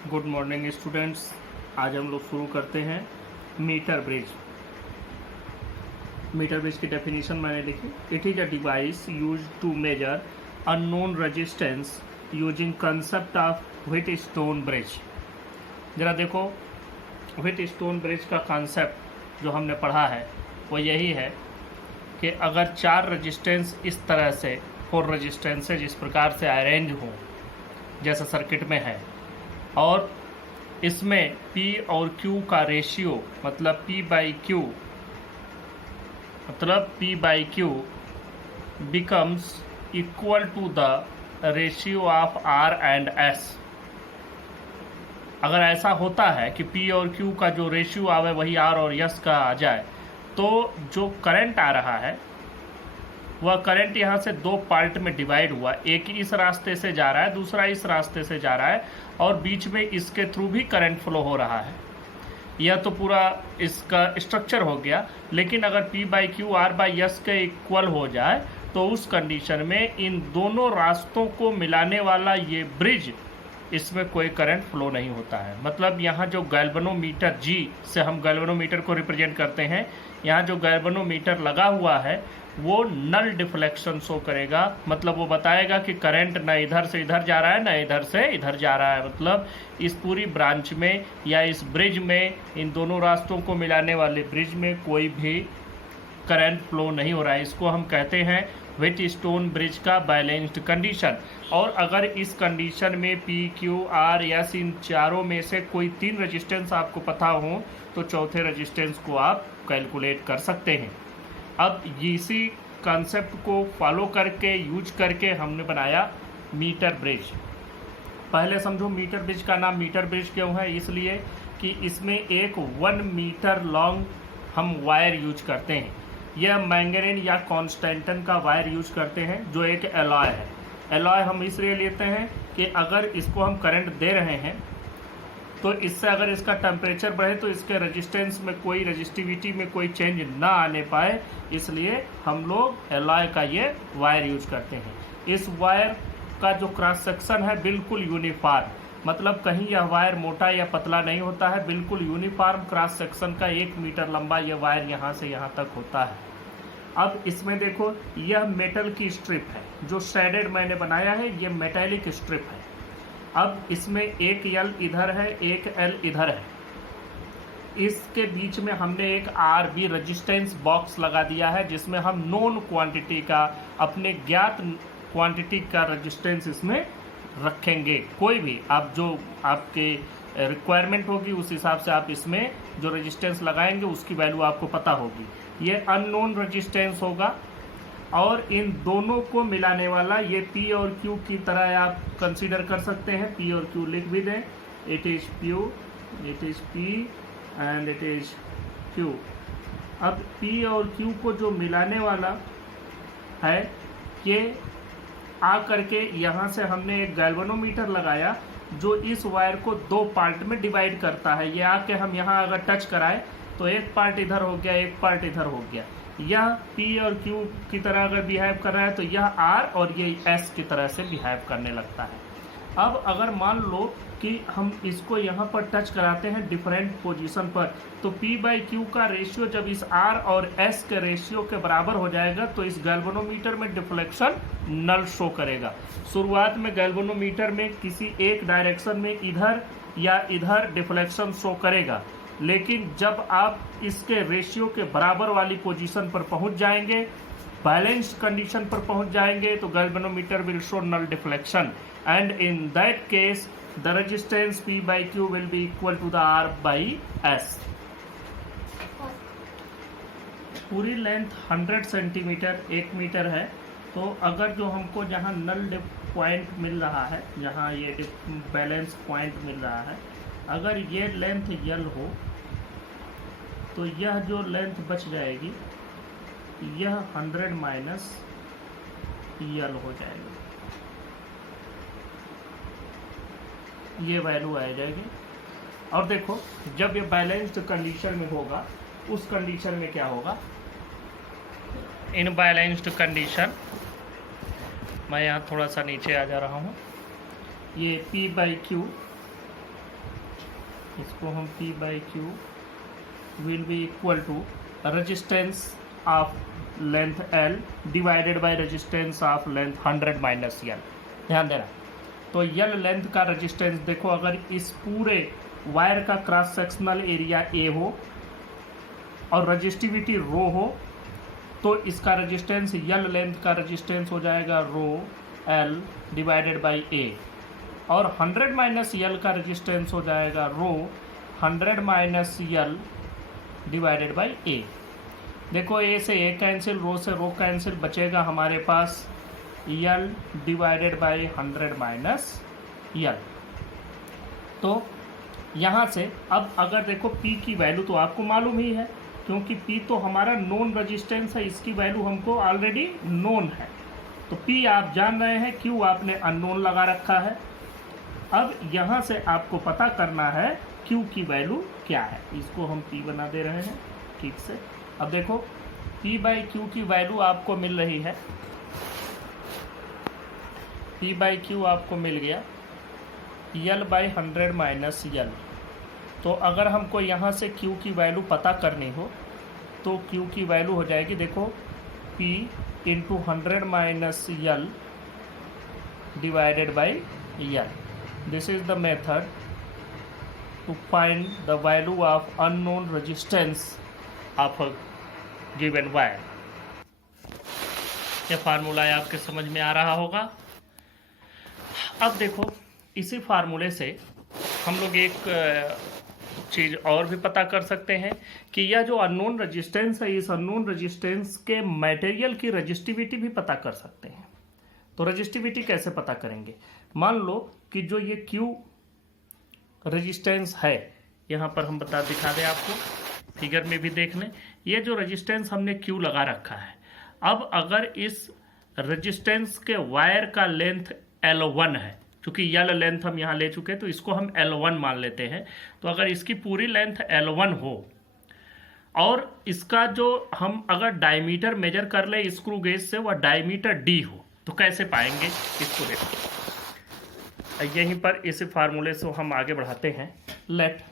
Good morning students. आज हम लोग शुरू करते हैं मीटर ब्रिज। मीटर ब्रिज की डेफिनेशन मैंने लिखी। It is a device use to measure unknown resistance using concept of Wheatstone bridge. ज़रा देखो, व्हीटस्टोन ब्रिज का कंसेप्ट जो हमने पढ़ा है वो यही है कि अगर चार रेजिस्टेंस इस तरह से, फोर रेजिस्टेंसेज इस प्रकार से अरेंज हों जैसा सर्किट में है, और इसमें P और Q का रेशियो मतलब P by Q becomes equal to the ratio of R and S। अगर ऐसा होता है कि P और Q का जो रेशियो आवे वही R और S का आ जाए, तो जो करंट आ रहा है वह करंट यहाँ से दो पार्ट में डिवाइड हुआ। एक इस रास्ते से जा रहा है, दूसरा इस रास्ते से जा रहा है, और बीच में इसके थ्रू भी करंट फ्लो हो रहा है। यह तो पूरा इसका स्ट्रक्चर हो गया। लेकिन अगर P by Q R by S के इक्वल हो जाए तो उस कंडीशन में इन दोनों रास्तों को मिलाने वाला ये ब्रिज, इसमें कोई करंट फ्लो नहीं होता है। मतलब यहाँ जो गैल्वेनोमीटर G से हम गैल्वेनोमीटर को रिप्रेजेंट करते हैं, यहाँ जो गैल्वेनोमीटर लगा हुआ है वो नल डिफ्लेक्शन शो करेगा। मतलब वो बताएगा कि करंट न इधर से इधर जा रहा है न इधर से इधर जा रहा है। मतलब इस पूरी ब्रांच में या इस ब्रिज में, इन दोनों रास्तों को मिलाने वाले ब्रिज में कोई भी करंट फ्लो नहीं हो रहा है। इसको हम कहते हैं व्हीटस्टोन ब्रिज का बैलेंस्ड कंडीशन। और अगर इस कंडीशन में P Q R S इन चारों में से कोई तीन रेजिस्टेंस आपको पता हो तो चौथे रेजिस्टेंस को आप कैलकुलेट कर सकते हैं। अब इसी कॉन्सेप्ट को फॉलो करके, यूज करके हमने बनाया मीटर ब्रिज। पहले समझो मीटर ब्रिज का नाम मीटर ब्रिज क्यों है। इसलिए कि इसमें एक 1 मीटर लॉन्ग हम वायर यूज करते हैं। यह मैंगनीज या कॉन्स्टेंटन का वायर यूज करते हैं जो एक एलॉय है। एलॉय हम इसलिए लेते हैं कि अगर इसको हम करंट दे रहे हैं तो इससे अगर इसका टेम्परेचर बढ़े तो इसके रेजिस्टेंस में कोई, रेजिस्टिविटी में कोई चेंज ना आने पाए, इसलिए हम लोग एलॉय का ये वायर यूज करते हैं। इस वायर का जो क्रॉस सेक्शन है बिल्कुल यूनिफॉर्म, मतलब कहीं यह वायर मोटा या पतला नहीं होता है, बिल्कुल यूनिफॉर्म क्रॉस सेक्शन का 1 मीटर लंबा यह वायर यहाँ से यहाँ तक होता है। अब इसमें देखो, यह मेटल की स्ट्रिप है जो शेडेड मैंने बनाया है, यह मेटेलिक स्ट्रिप है। अब इसमें एक L इधर है, एक L इधर है। इसके बीच में हमने एक RB रेजिस्टेंस बॉक्स लगा दिया है जिसमें हम नोन क्वांटिटी का, अपने ज्ञात क्वांटिटी का रेजिस्टेंस इसमें रखेंगे। कोई भी आप जो आपके रिक्वायरमेंट होगी उस हिसाब से आप इसमें जो रेजिस्टेंस लगाएंगे उसकी वैल्यू आपको पता होगी। ये अननोन रेजिस्टेंस होगा और इन दोनों को मिलाने वाला ये P और Q की तरह आप कंसीडर कर सकते हैं। P और Q लिख भी दें, it is P and it is Q। अब P और Q को जो मिलाने वाला है, ये आ करके यहाँ से हमने एक गैल्वेनोमीटर लगाया जो इस वायर को दो पार्ट में डिवाइड करता है। ये आके हम यहाँ अगर टच कराएं तो एक पार्ट इधर हो गया, एक पार्ट इधर हो गया। यह P और Q की तरह अगर बिहेव कर रहा है तो यह R और ये S की तरह से बिहेव करने लगता है। अब अगर मान लो कि हम इसको यहाँ पर टच कराते हैं डिफरेंट पोजीशन पर, तो P बाई Q का रेशियो जब इस R और S के रेशियो के बराबर हो जाएगा तो इस गैल्वेनोमीटर में डिफ्लेक्शन नल शो करेगा। शुरुआत में गैल्वेनोमीटर में किसी एक डायरेक्शन में इधर या इधर डिफ्लेक्शन शो करेगा, लेकिन जब आप इसके रेशियो के बराबर वाली पोजीशन पर पहुंच जाएंगे, बैलेंस्ड कंडीशन पर पहुंच जाएंगे, तो galvanometer will show null deflection and in that case the resistance P by Q will be equal to the R by S। पूरी लेंथ 100 सेंटीमीटर 1 मीटर है। तो अगर जो हमको जहाँ नल पॉइंट मिल रहा है, जहाँ ये बैलेंस पॉइंट मिल रहा है, अगर ये लेंथ L हो तो यह जो लेंथ बच जाएगी यह 100 माइनस L हो जाएगी, ये वैल्यू आ जाएगी। और देखो, जब ये बैलेंस्ड कंडीशन में होगा उस कंडीशन में क्या होगा, इन बैलेंस्ड कंडीशन, मैं यहाँ थोड़ा सा नीचे आ जा रहा हूँ, ये P बाई Q इसको हम P by Q will be equal to resistance of length L divided by resistance of length 100 minus L। ध्यान देना, तो L लेंथ का रेजिस्टेंस देखो, अगर इस पूरे वायर का क्रॉस सेक्शनल एरिया A हो और रजिस्टिविटी रो हो, तो इसका रेजिस्टेंस L लेंथ का रेजिस्टेंस हो जाएगा रो L डिवाइडेड बाई A, और 100 माइनस L का रेजिस्टेंस हो जाएगा रो 100 minus L divided by A। देखो A से A कैंसिल, रो से रो कैंसिल, बचेगा हमारे पास L divided by 100 minus L। तो यहाँ से अब अगर देखो P की वैल्यू तो आपको मालूम ही है, क्योंकि P तो हमारा नोन रेजिस्टेंस है, इसकी वैल्यू हमको ऑलरेडी नोन है। तो P आप जान रहे हैं, Q आपने अननोन लगा रखा है। अब यहाँ से आपको पता करना है Q की वैल्यू क्या है। इसको हम P बना दे रहे हैं ठीक से। अब देखो P बाई क्यू की वैल्यू आपको मिल रही है, P बाई क्यू आपको मिल गया L बाई 100 माइनस L। तो अगर हमको यहाँ से Q की वैल्यू पता करनी हो तो Q की वैल्यू हो जाएगी, देखो P into 100 minus L divided by L। This is the method to find the value of unknown resistance of a given wire. यह फार्मूला आपके समझ में आ रहा होगा। अब देखो इसी फार्मूले से हम लोग एक चीज़ और भी पता कर सकते हैं कि यह जो अननोन रेजिस्टेंस है, इस अननोन रेजिस्टेंस के मटेरियल की रेजिस्टिविटी भी पता कर सकते हैं। तो रेजिस्टिविटी कैसे पता करेंगे? मान लो कि जो ये Q रेजिस्टेंस है, यहाँ पर हम दिखा दें आपको, फिगर में भी देख लें, ये जो रेजिस्टेंस हमने Q लगा रखा है। अब अगर इस रेजिस्टेंस के वायर का लेंथ L1 है, क्योंकि L लेंथ हम यहाँ ले चुके हैं तो इसको हम L1 मान लेते हैं। तो अगर इसकी पूरी लेंथ L1 हो और इसका जो हम अगर डायमीटर मेजर कर ले स्क्रू गेज से, वह डायमीटर D हो, तो कैसे पाएंगे इसको देखो। यहीं पर इस फार्मूले से हम आगे बढ़ाते हैं। Let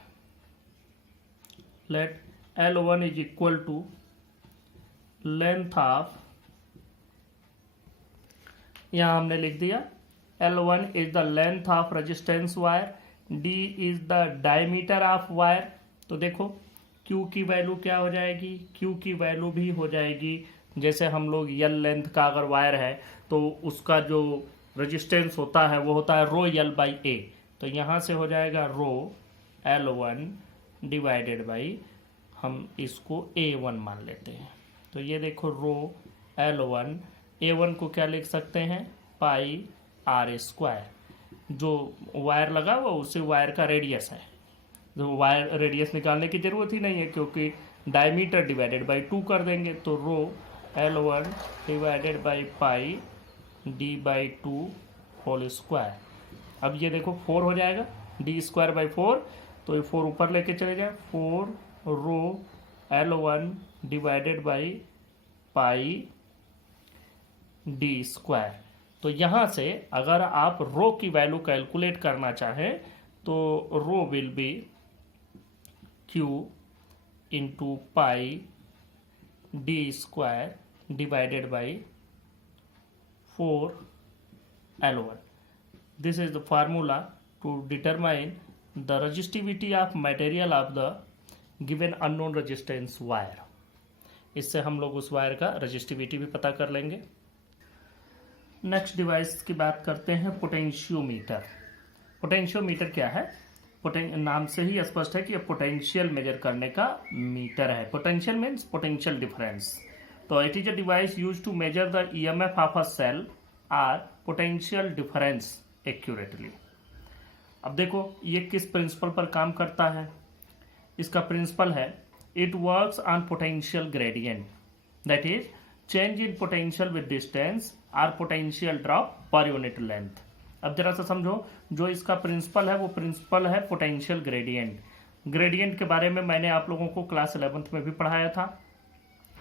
L1 is equal to length of, यहाँ हमने लिख दिया L1 is the length of resistance wire, D is the diameter of wire। तो देखो Q की वैल्यू क्या हो जाएगी? Q की वैल्यू भी हो जाएगी, जैसे हम लोग L लेंथ का अगर वायर है तो उसका जो रेजिस्टेंस होता है वो होता है रो L बाई A। तो यहाँ से हो जाएगा रो L1 डिवाइडेड बाई, हम इसको A1 मान लेते हैं। तो ये देखो रो L1, A1 को क्या लिख सकते हैं? पाई R स्क्वायर, जो वायर लगा हुआ उसी वायर का रेडियस है। जो वायर रेडियस निकालने की ज़रूरत ही नहीं है, क्योंकि डायमीटर डिवाइडेड बाई 2 कर देंगे। तो rho L1 divided by pi D by 2 whole square. अब ये देखो 4 हो जाएगा, D स्क्वायर बाई 4, तो ये 4 ऊपर लेके चले जाए, 4 रो L1 divided by pi D square. तो यहाँ से अगर आप रो की वैल्यू कैलकुलेट करना चाहें तो rho will be Q into pi D square divided by 4 L1। This is the formula to determine the resistivity of material of the given unknown resistance wire. इससे हम लोग उस वायर का रेजिस्टिविटी भी पता कर लेंगे। नेक्स्ट डिवाइस की बात करते हैं, पोटेंशियोमीटर। पोटेंशियोमीटर क्या है? नाम से ही स्पष्ट है कि यह पोटेंशियल मेजर करने का मीटर है। Potential means potential difference. तो it is a device use to measure the EMF of a cell or potential difference accurately. अब देखो ये किस प्रिंसिपल पर काम करता है? इसका प्रिंसिपल है it works on potential gradient, that is change in potential with distance or potential drop per unit length. अब जरा सा समझो, जो इसका प्रिंसिपल है वो प्रिंसिपल है पोटेंशियल ग्रेडियंट। ग्रेडियंट के बारे में मैंने आप लोगों को क्लास 11th में भी पढ़ाया था।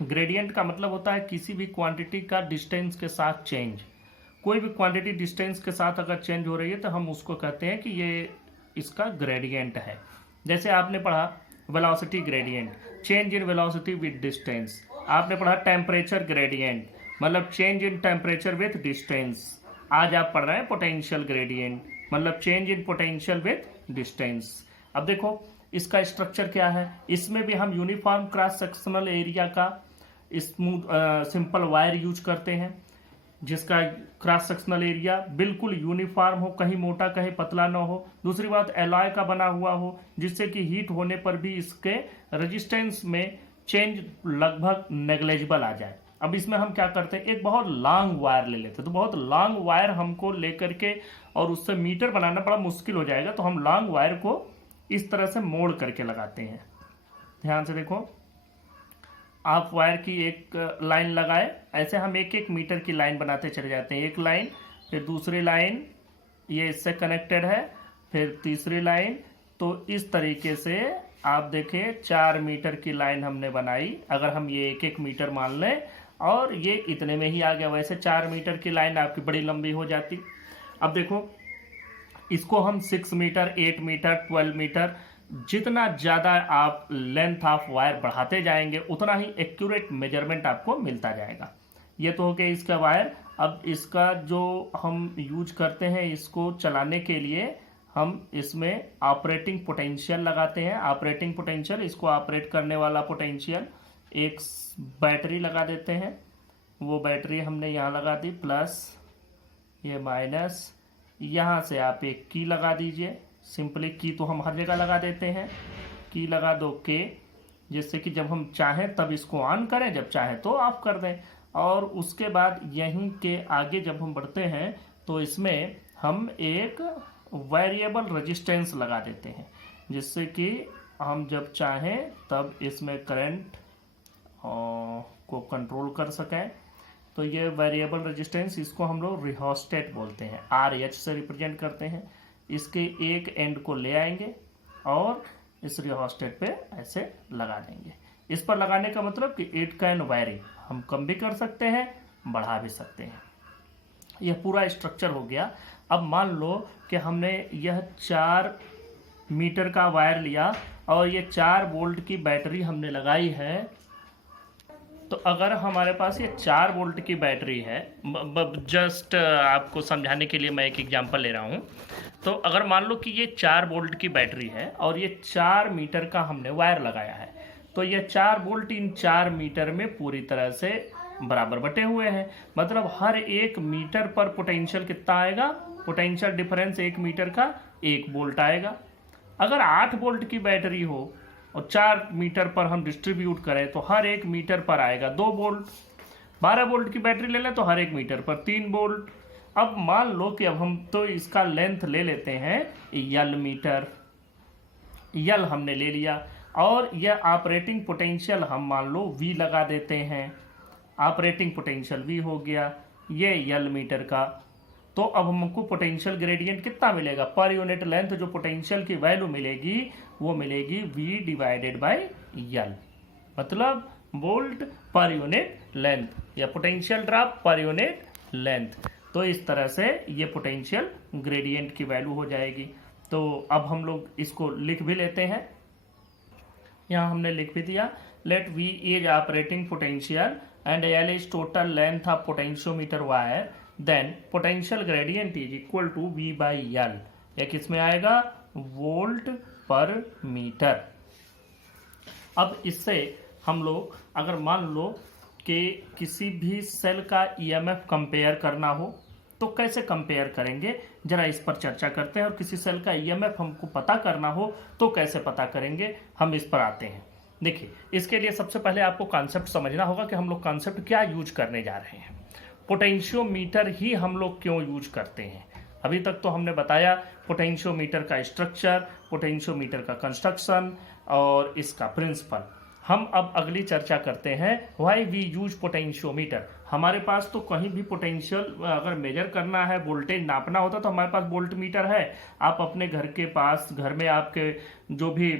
ग्रेडियंट का मतलब होता है किसी भी क्वांटिटी का डिस्टेंस के साथ चेंज। कोई भी क्वांटिटी डिस्टेंस के साथ अगर चेंज हो रही है तो हम उसको कहते हैं कि ये इसका ग्रेडियंट है। जैसे आपने पढ़ा velocity gradient, change in velocity with distance. आपने पढ़ा टेम्परेचर ग्रेडियंट, मतलब change in temperature with distance. आज आप पढ़ रहे हैं पोटेंशियल ग्रेडियंट, मतलब change in potential with distance. अब देखो इसका स्ट्रक्चर क्या है, इसमें भी हम यूनिफॉर्म क्रॉस सेक्शनल एरिया का स्मूथ सिंपल वायर यूज करते हैं, जिसका क्रॉस सेक्शनल एरिया बिल्कुल यूनिफॉर्म हो, कहीं मोटा कहीं पतला ना हो। दूसरी बात एलॉय का बना हुआ हो, जिससे कि हीट होने पर भी इसके रेजिस्टेंस में चेंज लगभग नेग्लेजिबल आ जाए। अब इसमें हम क्या करते हैं, एक बहुत लॉन्ग वायर ले लेते हैं। तो बहुत लॉन्ग वायर हमको लेकर के और उससे मीटर बनाना बड़ा मुश्किल हो जाएगा, तो हम लॉन्ग वायर को इस तरह से मोड़ करके लगाते हैं। ध्यान से देखो, आप वायर की एक लाइन लगाए, ऐसे हम एक एक मीटर की लाइन बनाते चले जाते हैं। एक लाइन, फिर दूसरी लाइन, ये इससे कनेक्टेड है, फिर तीसरी लाइन। तो इस तरीके से आप देखें 4 मीटर की लाइन हमने बनाई। अगर हम ये एक एक मीटर मान लें और ये इतने में ही आ गया, वैसे 4 मीटर की लाइन आपकी बड़ी लंबी हो जाती। अब देखो इसको हम 6 मीटर, 8 मीटर, 12 मीटर, जितना ज़्यादा आप लेंथ ऑफ वायर बढ़ाते जाएंगे उतना ही एक्यूरेट मेजरमेंट आपको मिलता जाएगा। ये तो हो गया इसका वायर। अब इसका जो हम यूज करते हैं, इसको चलाने के लिए हम इसमें ऑपरेटिंग पोटेंशियल लगाते हैं। ऑपरेटिंग पोटेंशियल, इसको ऑपरेट करने वाला पोटेंशियल, एक बैटरी लगा देते हैं। वो बैटरी हमने यहाँ लगा दी, प्लस ये माइनस, यहाँ से आप एक की लगा दीजिए। सिंपली की तो हम हर जगह लगा देते हैं, की लगा दो के, जिससे कि जब हम चाहें तब इसको ऑन करें, जब चाहें तो ऑफ कर दें। और उसके बाद यहीं के आगे जब हम बढ़ते हैं तो इसमें हम एक वेरिएबल रेजिस्टेंस लगा देते हैं, जिससे कि हम जब चाहें तब इसमें करंट को कंट्रोल कर सकें। तो ये वेरिएबल रेजिस्टेंस, इसको हम लोग रिहोस्टेट बोलते हैं, RH से रिप्रेजेंट करते हैं। इसके एक एंड को ले आएंगे और इस रिहोस्टेट पे ऐसे लगा देंगे। इस पर लगाने का मतलब कि इट कैन वैरी, हम कम भी कर सकते हैं, बढ़ा भी सकते हैं। यह पूरा स्ट्रक्चर हो गया। अब मान लो कि हमने यह 4 मीटर का वायर लिया और ये 4 वोल्ट की बैटरी हमने लगाई है। तो अगर हमारे पास ये 4 वोल्ट की बैटरी है, जस्ट आपको समझाने के लिए मैं एक एग्जांपल ले रहा हूँ। तो अगर मान लो कि ये 4 वोल्ट की बैटरी है और ये 4 मीटर का हमने वायर लगाया है, तो ये 4 वोल्ट इन 4 मीटर में पूरी तरह से बराबर बटे हुए हैं। मतलब हर एक मीटर पर पोटेंशियल कितना आएगा, पोटेंशियल डिफरेंस 1 मीटर का 1 वोल्ट आएगा। अगर 8 वोल्ट की बैटरी हो और 4 मीटर पर हम डिस्ट्रीब्यूट करें तो हर एक मीटर पर आएगा 2 वोल्ट। 12 वोल्ट की बैटरी ले लें तो हर एक मीटर पर 3 वोल्ट। अब मान लो कि अब हम तो इसका लेंथ ले लेते हैं यल मीटर, यल हमने ले लिया, और यह ऑपरेटिंग पोटेंशियल हम मान लो V लगा देते हैं। ऑपरेटिंग पोटेंशियल V हो गया, ये यल मीटर का। तो अब हमको पोटेंशियल ग्रेडियंट कितना मिलेगा, पर यूनिट लेंथ जो पोटेंशियल की वैल्यू मिलेगी वो मिलेगी V डिवाइडेड बाय यल, मतलब वोल्ट पर यूनिट लेंथ या potential drop per unit length. तो इस तरह से ये पोटेंशियल ग्रेडियंट की वैल्यू हो जाएगी। तो अब हम लोग इसको लिख भी लेते हैं, यहाँ हमने लिख भी दिया, let V is operating potential and L is total length of potentiometer wire, then potential gradient is equal to V by L। यह किसमें आएगा, वोल्ट पर मीटर। अब इससे हम लोग अगर मान लो कि किसी भी सेल का EMF कंपेयर करना हो तो कैसे कंपेयर करेंगे, जरा इस पर चर्चा करते हैं। और किसी सेल का EMF हमको पता करना हो तो कैसे पता करेंगे, हम इस पर आते हैं। देखिए, इसके लिए सबसे पहले आपको कॉन्सेप्ट समझना होगा कि हम लोग कॉन्सेप्ट क्या यूज करने जा रहे हैं। पोटेंशियोमीटर ही हम लोग क्यों यूज करते हैं। अभी तक तो हमने बताया पोटेंशियोमीटर का स्ट्रक्चर, पोटेंशियोमीटर का कंस्ट्रक्शन और इसका प्रिंसिपल। हम अब अगली चर्चा करते हैं व्हाई वी यूज पोटेंशियोमीटर। हमारे पास तो कहीं भी पोटेंशियल अगर मेजर करना है, वोल्टेज नापना होता तो हमारे पास वोल्ट मीटर है। आप अपने घर के पास, घर में आपके जो भी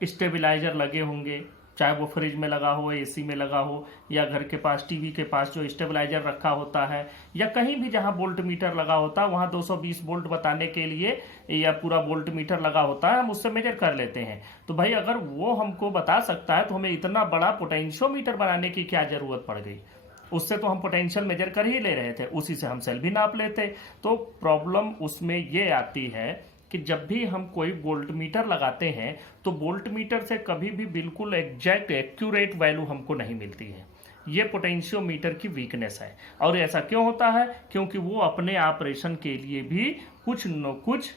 स्टेबिलाइजर लगे होंगे चाहे वो फ्रिज में लगा हो, एसी में लगा हो, या घर के पास टीवी के पास जो स्टेबलाइजर रखा होता है, या कहीं भी जहां वोल्ट मीटर लगा होता है वहां 220 वोल्ट बताने के लिए या पूरा वोल्ट मीटर लगा होता है, हम उससे मेजर कर लेते हैं। तो भाई अगर वो हमको बता सकता है तो हमें इतना बड़ा पोटेंशियोमीटर बनाने की क्या जरूरत पड़ गई। उससे तो हम पोटेंशियल मेजर कर ही ले रहे थे, उसी से हम सेल भी नाप लेते। तो प्रॉब्लम उसमें ये आती है कि जब भी हम कोई वोल्ट मीटर लगाते हैं तो वोल्ट मीटर से कभी भी बिल्कुल एग्जैक्ट एक्यूरेट वैल्यू हमको नहीं मिलती है। ये पोटेंशियोमीटर की वीकनेस है। और ऐसा क्यों होता है? क्योंकि वो अपने ऑपरेशन के लिए भी कुछ न कुछ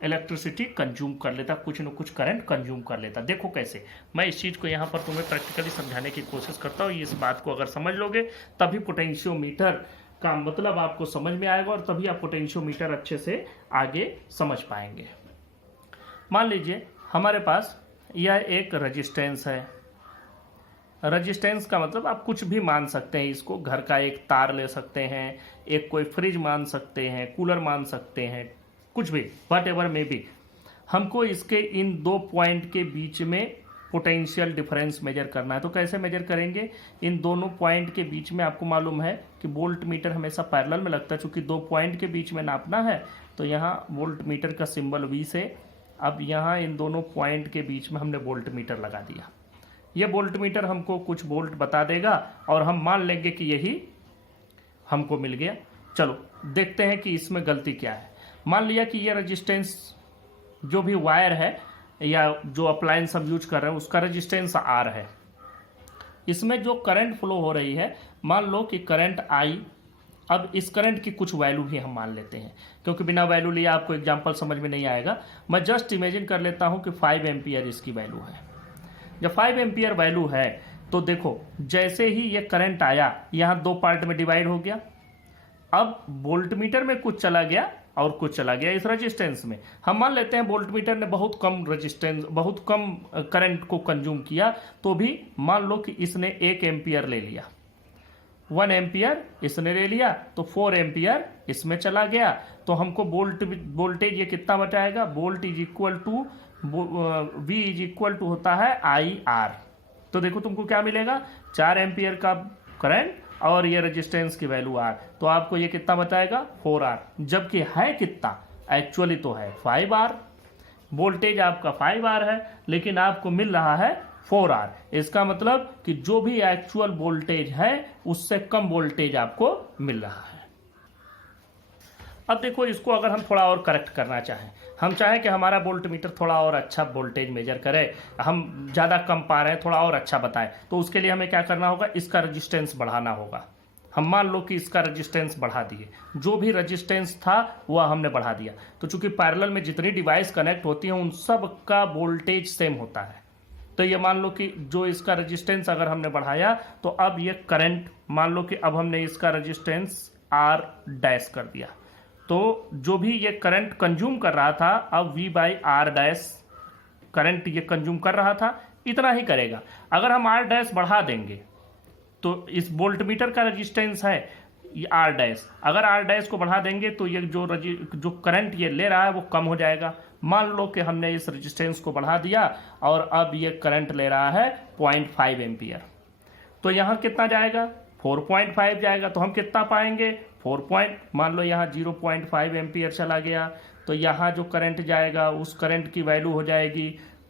इलेक्ट्रिसिटी कंज्यूम कर लेता, कुछ न कुछ करंट कंज्यूम कर लेता। देखो कैसे, मैं इस चीज़ को यहाँ पर तुम्हें प्रैक्टिकली समझाने की कोशिश करता हूँ। इस बात को अगर समझ लोगे तभी पोटेंशियोमीटर का मतलब आपको समझ में आएगा और तभी आप पोटेंशियोमीटर अच्छे से आगे समझ पाएंगे। मान लीजिए हमारे पास यह एक रेजिस्टेंस है। रेजिस्टेंस का मतलब आप कुछ भी मान सकते हैं, इसको घर का एक तार ले सकते हैं, एक कोई फ्रिज मान सकते हैं, कूलर मान सकते हैं, कुछ भी, वट एवर में भी। हमको इसके इन दो पॉइंट के बीच में पोटेंशियल डिफरेंस मेजर करना है। तो कैसे मेजर करेंगे? इन दोनों पॉइंट के बीच में आपको मालूम है कि वोल्ट मीटर हमेशा पैरेलल में लगता है, चूंकि दो पॉइंट के बीच में नापना है तो यहाँ वोल्ट मीटर का सिंबल वी से, अब यहाँ इन दोनों पॉइंट के बीच में हमने वोल्ट मीटर लगा दिया। ये वोल्ट मीटर हमको कुछ वोल्ट बता देगा और हम मान लेंगे कि यही हमको मिल गया। चलो देखते हैं कि इसमें गलती क्या है। मान लिया कि ये रेजिस्टेंस जो भी वायर है या जो अप्लायंस हम यूज कर रहे हैं उसका रेजिस्टेंस आर है। इसमें जो करंट फ्लो हो रही है, मान लो कि करंट आई। अब इस करंट की कुछ वैल्यू भी हम मान लेते हैं, क्योंकि बिना वैल्यू लिए आपको एग्जांपल समझ में नहीं आएगा। मैं जस्ट इमेजिन कर लेता हूं कि 5 एम्पियर इसकी वैल्यू है। जब 5 एम्पियर वैल्यू है तो देखो जैसे ही ये करंट आया यहाँ दो पार्ट में डिवाइड हो गया। अब वोल्ट मीटर में कुछ चला गया और कुछ चला गया इस रेजिस्टेंस में। हम मान लेते हैं वोल्ट मीटर ने बहुत कम रेजिस्टेंस, बहुत कम करंट को कंज्यूम किया, तो भी मान लो कि इसने 1 एम्पियर ले लिया, 1 एम्पियर इसने ले लिया, तो 4 एम्पियर इसमें चला गया। तो हमको वोल्टेज ये कितना बचाएगा? Volt is equal to V is equal to होता है आई आर। तो देखो तुमको क्या मिलेगा, 4 एम्पियर का करंट और ये रेजिस्टेंस की वैल्यू आर, तो आपको ये कितना बताएगा? 4R। जबकि है कितना? एक्चुअली तो है 5R। वोल्टेज आपका 5R है लेकिन आपको मिल रहा है 4R। इसका मतलब कि जो भी एक्चुअल वोल्टेज है उससे कम वोल्टेज आपको मिल रहा है। अब देखो इसको अगर हम थोड़ा और करेक्ट करना चाहें, हम चाहें कि हमारा वोल्ट मीटर थोड़ा और अच्छा वोल्टेज मेजर करे, हम ज़्यादा कम पा रहे हैं, थोड़ा और अच्छा बताएं, तो उसके लिए हमें क्या करना होगा? इसका रेजिस्टेंस बढ़ाना होगा। हम मान लो कि इसका रेजिस्टेंस बढ़ा दिए, जो भी रेजिस्टेंस था वह हमने बढ़ा दिया। तो चूंकि पैरेलल में जितनी डिवाइस कनेक्ट होती हैं उन सब का वोल्टेज सेम होता है। तो ये मान लो कि जो इसका रेजिस्टेंस अगर हमने बढ़ाया तो अब ये करंट, मान लो कि अब हमने इसका रेजिस्टेंस आर डैश कर दिया, तो जो भी ये करंट कंज्यूम कर रहा था अब V by R dash current ये कंज्यूम कर रहा था, इतना ही करेगा। अगर हम आर डैश बढ़ा देंगे तो इस वोल्ट मीटर का रेजिस्टेंस है ये आर डैश, अगर आर डैश को बढ़ा देंगे तो ये जो करंट ये ले रहा है वो कम हो जाएगा। मान लो कि हमने इस रेजिस्टेंस को बढ़ा दिया और अब ये करंट ले रहा है 0.5 एम्पियर, तो यहाँ कितना जाएगा? 4.5 जाएगा। तो हम कितना पाएंगे? 4 मान लो यहाँ 0.5 एम्पियर चला गया, तो यहाँ जो करंट जाएगा उस करंट की वैल्यू हो जाएगी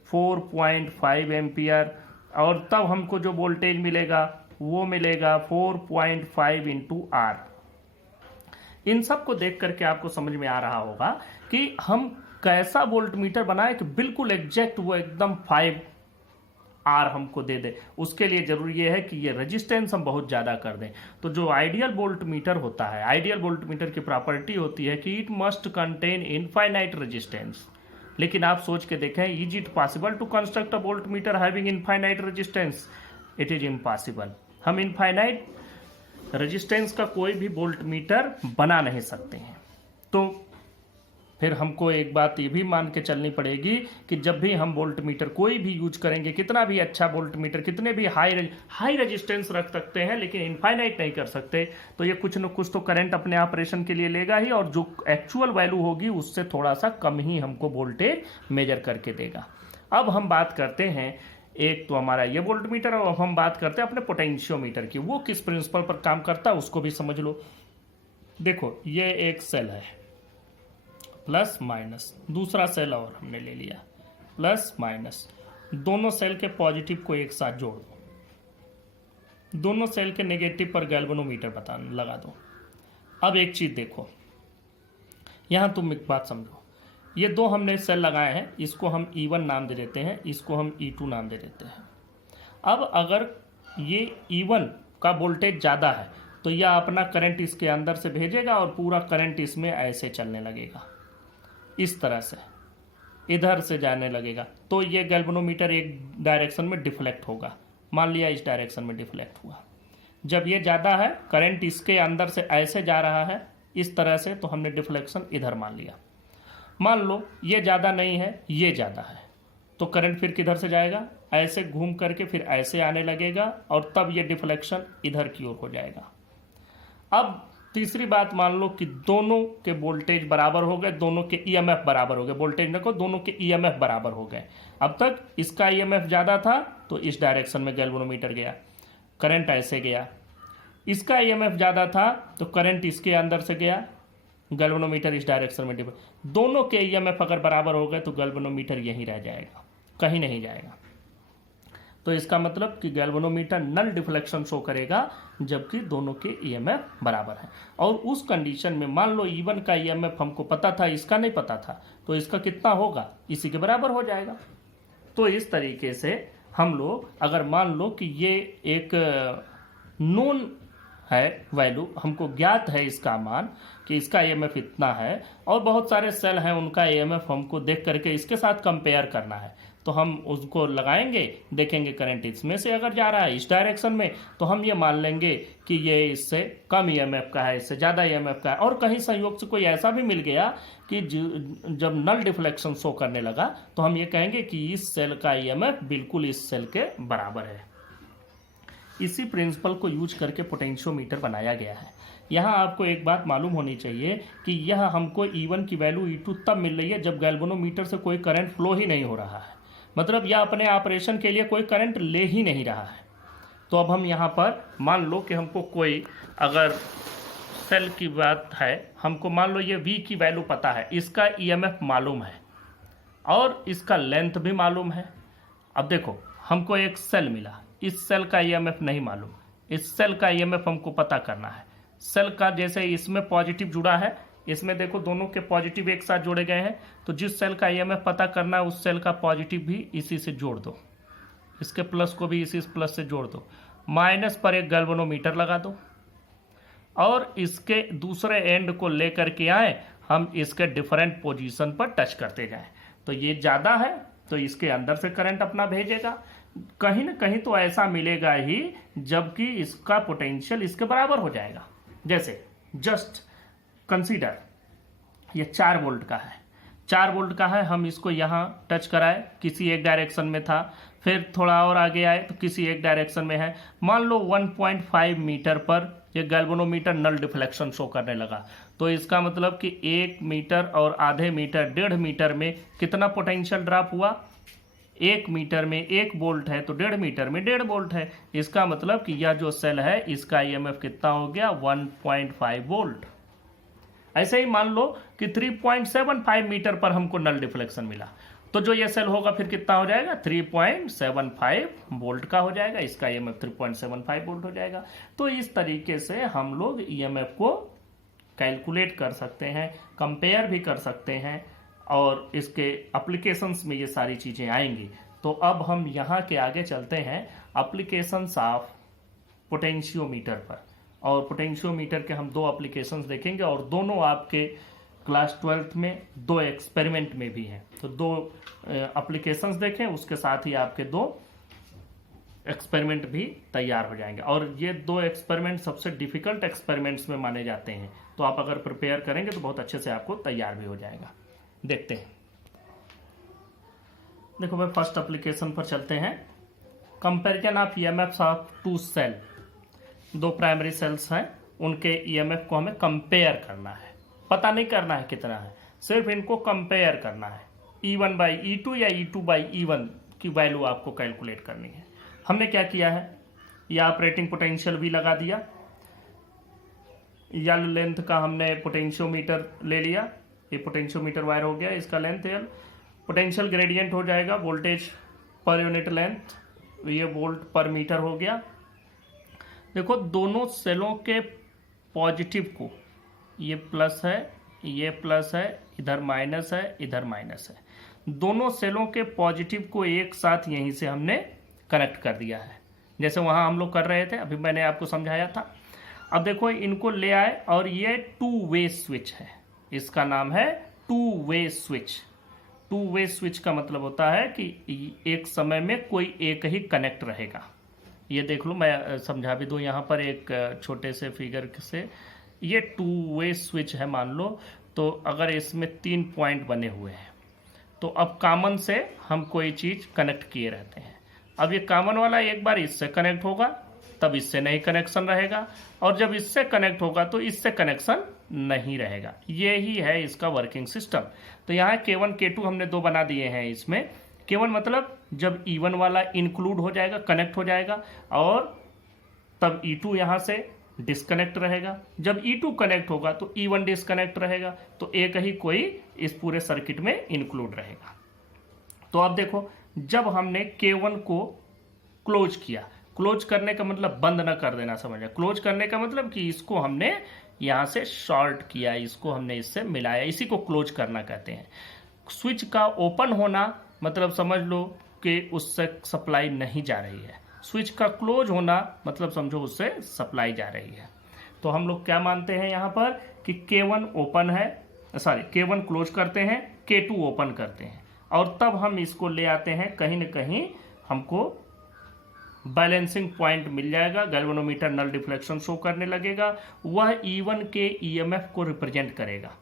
4.5 एम्पियर, और तब हमको जो वोल्टेज मिलेगा वो मिलेगा 4.5 इंटू आर। इन सब को देख करके आपको समझ में आ रहा होगा कि हम कैसा वोल्ट मीटर बनाए कि बिल्कुल एग्जैक्ट वो एकदम 5R हमको दे दे। उसके लिए जरूरी ये है कि ये रेजिस्टेंस हम बहुत ज़्यादा कर दें। तो जो आइडियल वोल्ट मीटर होता है, आइडियल वोल्ट मीटर की प्रॉपर्टी होती है कि it must contain infinite resistance. लेकिन आप सोच के देखें, is it possible to construct a voltmeter having infinite resistance? It is impossible. हम इनफाइनाइट रेजिस्टेंस का कोई भी वोल्ट मीटर बना नहीं सकते हैं। तो फिर हमको एक बात ये भी मान के चलनी पड़ेगी कि जब भी हम वोल्ट मीटर कोई भी यूज करेंगे, कितना भी अच्छा वोल्ट मीटर, कितने भी हाई रेजिस्टेंस रख सकते हैं लेकिन इनफाइनाइट नहीं कर सकते, तो ये कुछ न कुछ तो करंट अपने ऑपरेशन के लिए लेगा ही, और जो एक्चुअल वैल्यू होगी उससे थोड़ा सा कम ही हमको वोल्टेज मेजर करके देगा। अब हम बात करते हैं एक तो हमारा ये वोल्टमीटर, और अब हम बात करते हैं अपने पोटेंशियोमीटर की। वो किस प्रिंसिपल पर काम करता है उसको भी समझ लो। देखो ये एक सेल है, प्लस माइनस, दूसरा सेल और हमने ले लिया, प्लस माइनस, दोनों सेल के पॉजिटिव को एक साथ जोड़ दो, दोनों सेल के नेगेटिव पर गैल्वेनोमीटर लगा दो। अब एक चीज देखो, यहां तुम एक बात समझो, ये दो हमने सेल लगाए हैं, इसको हम E1 नाम दे देते हैं, इसको हम E2 नाम दे देते हैं। अब अगर ये E1 का वोल्टेज ज़्यादा है तो यह अपना करंट इसके अंदर से भेजेगा और पूरा करंट इसमें ऐसे चलने लगेगा, इस तरह से इधर से जाने लगेगा, तो ये गैल्वेनोमीटर एक डायरेक्शन में डिफ्लेक्ट होगा। मान लिया इस डायरेक्शन में डिफ्लेक्ट हुआ। जब ये ज़्यादा है, करंट इसके अंदर से ऐसे जा रहा है इस तरह से, तो हमने डिफ्लेक्शन इधर मान लिया। मान लो ये ज़्यादा नहीं है, ये ज़्यादा है, तो करंट फिर किधर से जाएगा, ऐसे घूम करके फिर ऐसे आने लगेगा और तब ये डिफ्लेक्शन इधर की ओर हो जाएगा। अब तीसरी बात, मान लो कि दोनों के वोल्टेज बराबर हो गए, दोनों के ईएमएफ बराबर हो गए, वोल्टेज न को दोनों के ईएमएफ बराबर हो गए। अब तक इसका ईएमएफ ज़्यादा था तो इस डायरेक्शन में गैल्वेनोमीटर गया, करंट ऐसे गया। इसका ईएमएफ ज़्यादा था तो करंट इसके अंदर से गया, गैल्वेनोमीटर इस डायरेक्शन में डिफरेंट। दोनों के ईएमएफ अगर बराबर हो गए तो गैल्वेनोमीटर यहीं रह जाएगा, कहीं नहीं जाएगा। तो इसका मतलब कि गैल्वेनोमीटर नल डिफ्लेक्शन शो करेगा जबकि दोनों के ईएमएफ बराबर हैं। और उस कंडीशन में मान लो E1 का ईएमएफ हमको पता था, इसका नहीं पता था, तो इसका कितना होगा, इसी के बराबर हो जाएगा। तो इस तरीके से हम लोग अगर मान लो कि ये एक नोन है वैल्यू, हमको ज्ञात है इसका मान कि इसका ईएमएफ इतना है, और बहुत सारे सेल हैं उनका ईएमएफ हमको देख करके इसके साथ कंपेयर करना है, तो हम उसको लगाएंगे, देखेंगे करंट इसमें से अगर जा रहा है इस डायरेक्शन में तो हम ये मान लेंगे कि ये इससे कम ईएमएफ का है, इससे ज़्यादा ईएमएफ का है। और कहीं संयोग से कोई ऐसा भी मिल गया कि जब नल डिफ्लेक्शन शो करने लगा तो हम ये कहेंगे कि इस सेल का ईएमएफ बिल्कुल इस सेल के बराबर है। इसी प्रिंसिपल को यूज करके पोटेंशियोमीटर बनाया गया है। यहाँ आपको एक बात मालूम होनी चाहिए कि यह हमको E1 की वैल्यू E2 तब मिल रही है जब गैल्वेनोमीटर से कोई करंट फ्लो ही नहीं हो रहा है, मतलब यह अपने ऑपरेशन के लिए कोई करंट ले ही नहीं रहा है। तो अब हम यहाँ पर मान लो कि हमको कोई अगर सेल की बात है, हमको मान लो ये V की वैल्यू पता है, इसका EMF मालूम है और इसका लेंथ भी मालूम है। अब देखो हमको एक सेल मिला, इस सेल का EMF नहीं मालूम, इस सेल का EMF हमको पता करना है। सेल का जैसे इसमें पॉजिटिव जुड़ा है, इसमें देखो दोनों के पॉजिटिव एक साथ जोड़े गए हैं, तो जिस सेल का EMF पता करना है उस सेल का पॉजिटिव भी इसी से जोड़ दो, इसके प्लस को भी इसी प्लस से जोड़ दो, माइनस पर एक गैल्वेनोमीटर लगा दो और इसके दूसरे एंड को लेकर के आए, हम इसके डिफरेंट पोजीशन पर टच करते जाएं। तो ये ज़्यादा है तो इसके अंदर से करंट अपना भेजेगा, कहीं ना कहीं तो ऐसा मिलेगा ही जबकि इसका पोटेंशियल इसके बराबर हो जाएगा। जैसे जस्ट कंसीडर ये 4 वोल्ट का है, 4 वोल्ट का है, हम इसको यहाँ टच कराए, किसी एक डायरेक्शन में था, फिर थोड़ा और आगे आए तो किसी एक डायरेक्शन में है। मान लो 1.5 मीटर पर ये गैल्वेनोमीटर नल डिफ्लेक्शन शो करने लगा, तो इसका मतलब कि 1 मीटर और आधे मीटर, 1.5 मीटर में कितना पोटेंशियल ड्रॉप हुआ, 1 मीटर में 1 वोल्ट है तो 1.5 मीटर में 1.5 वोल्ट है। इसका मतलब कि यह जो सेल है इसका EMF कितना हो गया, 1.5 वोल्ट। ऐसे ही मान लो कि 3.75 मीटर पर हमको नल डिफ्लेक्शन मिला, तो जो ये सेल होगा फिर कितना हो जाएगा, 3.75 वोल्ट का हो जाएगा, इसका EMF 3.75 वोल्ट हो जाएगा। तो इस तरीके से हम लोग EMF को कैलकुलेट कर सकते हैं, कंपेयर भी कर सकते हैं, और इसके एप्लीकेशंस में ये सारी चीज़ें आएंगी। तो अब हम यहाँ के आगे चलते हैं एप्लीकेशंस ऑफ पोटेंशियोमीटर पर, और पोटेंशियोमीटर के हम 2 एप्लीकेशंस देखेंगे और दोनों आपके क्लास 12th में 2 एक्सपेरिमेंट में भी हैं। तो 2 एप्लीकेशंस देखें, उसके साथ ही आपके 2 एक्सपेरिमेंट भी तैयार हो जाएंगे, और ये 2 एक्सपेरिमेंट सबसे डिफिकल्ट एक्सपेरिमेंट्स में माने जाते हैं। तो आप अगर प्रिपेयर करेंगे तो बहुत अच्छे से आपको तैयार भी हो जाएगा। देखते हैं, देखो भाई फर्स्ट एप्लीकेशन पर चलते हैं। Comparison of EMFs of 2 cell, 2 primary cells हैं, उनके EMF को हमें कंपेयर करना है, पता नहीं करना है कितना है, सिर्फ इनको कंपेयर करना है। E1 by E2 या E2 by E1 की वैल्यू आपको कैलकुलेट करनी है। हमने क्या किया है, ये ऑपरेटिंग पोटेंशियल भी लगा दिया, यल लेंथ का हमने पोटेंशियोमीटर ले लिया, ये पोटेंशियोमीटर वायर हो गया, इसका लेंथ यल। पोटेंशियल ग्रेडियंट हो जाएगा वोल्टेज पर यूनिट लेंथ, ये वोल्ट पर मीटर हो गया। देखो दोनों सेलों के पॉजिटिव को, ये प्लस है, ये प्लस है, इधर माइनस है, इधर माइनस है, दोनों सेलों के पॉजिटिव को एक साथ यहीं से हमने कनेक्ट कर दिया है, जैसे वहाँ हम लोग कर रहे थे, अभी मैंने आपको समझाया था। अब देखो इनको ले आए और ये टू वे स्विच है, इसका नाम है two way switch. Two way switch का मतलब होता है कि एक समय में कोई एक ही कनेक्ट रहेगा। ये देख लो, मैं समझा भी दूँ यहाँ पर एक छोटे से फिगर से। ये टू वे स्विच है मान लो, तो अगर इसमें 3 पॉइंट बने हुए हैं, तो अब कॉमन से हम कोई चीज़ कनेक्ट किए रहते हैं। अब ये कॉमन वाला एक बार इससे कनेक्ट होगा, तब इससे नहीं कनेक्शन रहेगा, और जब इससे कनेक्ट होगा तो इससे कनेक्शन नहीं रहेगा। ये ही है इसका वर्किंग सिस्टम। तो यहाँ K1 K2 हमने 2 बना दिए हैं इसमें। K1 मतलब जब E1 वाला इंक्लूड हो जाएगा, कनेक्ट हो जाएगा, और तब E2 यहाँ से डिस्कनेक्ट रहेगा। जब E2 कनेक्ट होगा तो E1 डिस्कनेक्ट रहेगा, तो एक ही कोई इस पूरे सर्किट में इंक्लूड रहेगा। तो अब देखो, जब हमने K1 को क्लोज किया, क्लोज करने का मतलब बंद ना कर देना, समझा। क्लोज करने का मतलब कि इसको हमने यहाँ से शॉर्ट किया, इसको हमने इससे मिलाया, इसी को क्लोज करना कहते हैं। स्विच का ओपन होना मतलब समझ लो कि उससे सप्लाई नहीं जा रही है। स्विच का क्लोज होना मतलब समझो उससे सप्लाई जा रही है। तो हम लोग क्या मानते हैं यहाँ पर कि K1 ओपन है, सॉरी K1 क्लोज करते हैं, K2 ओपन करते हैं, और तब हम इसको ले आते हैं, कहीं न कहीं हमको बैलेंसिंग पॉइंट मिल जाएगा, गैल्वेनोमीटर नल डिफ्लेक्शन शो करने लगेगा, वह E1 के EMF को रिप्रेजेंट करेगा,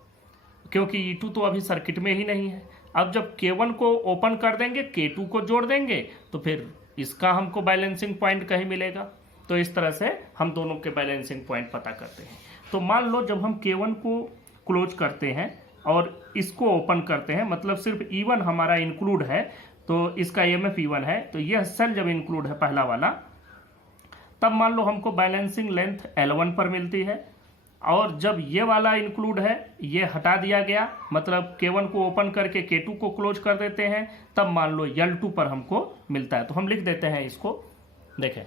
क्योंकि E2 तो अभी सर्किट में ही नहीं है। अब जब K1 को ओपन कर देंगे, K2 को जोड़ देंगे, तो फिर इसका हमको बैलेंसिंग पॉइंट कहीं मिलेगा। तो इस तरह से हम दोनों के बैलेंसिंग पॉइंट पता करते हैं। तो मान लो जब हम K1 को क्लोज करते हैं और इसको ओपन करते हैं, मतलब सिर्फ E1 हमारा इंक्लूड है, तो इसका EMF E1 है, तो यह सेल जब इंक्लूड है पहला वाला, तब मान लो हमको बैलेंसिंग लेंथ L1 पर मिलती है, और जब ये वाला इंक्लूड है, ये हटा दिया गया, मतलब K1 को ओपन करके K2 को क्लोज कर देते हैं, तब मान लो L2 पर हमको मिलता है। तो हम लिख देते हैं इसको, देखें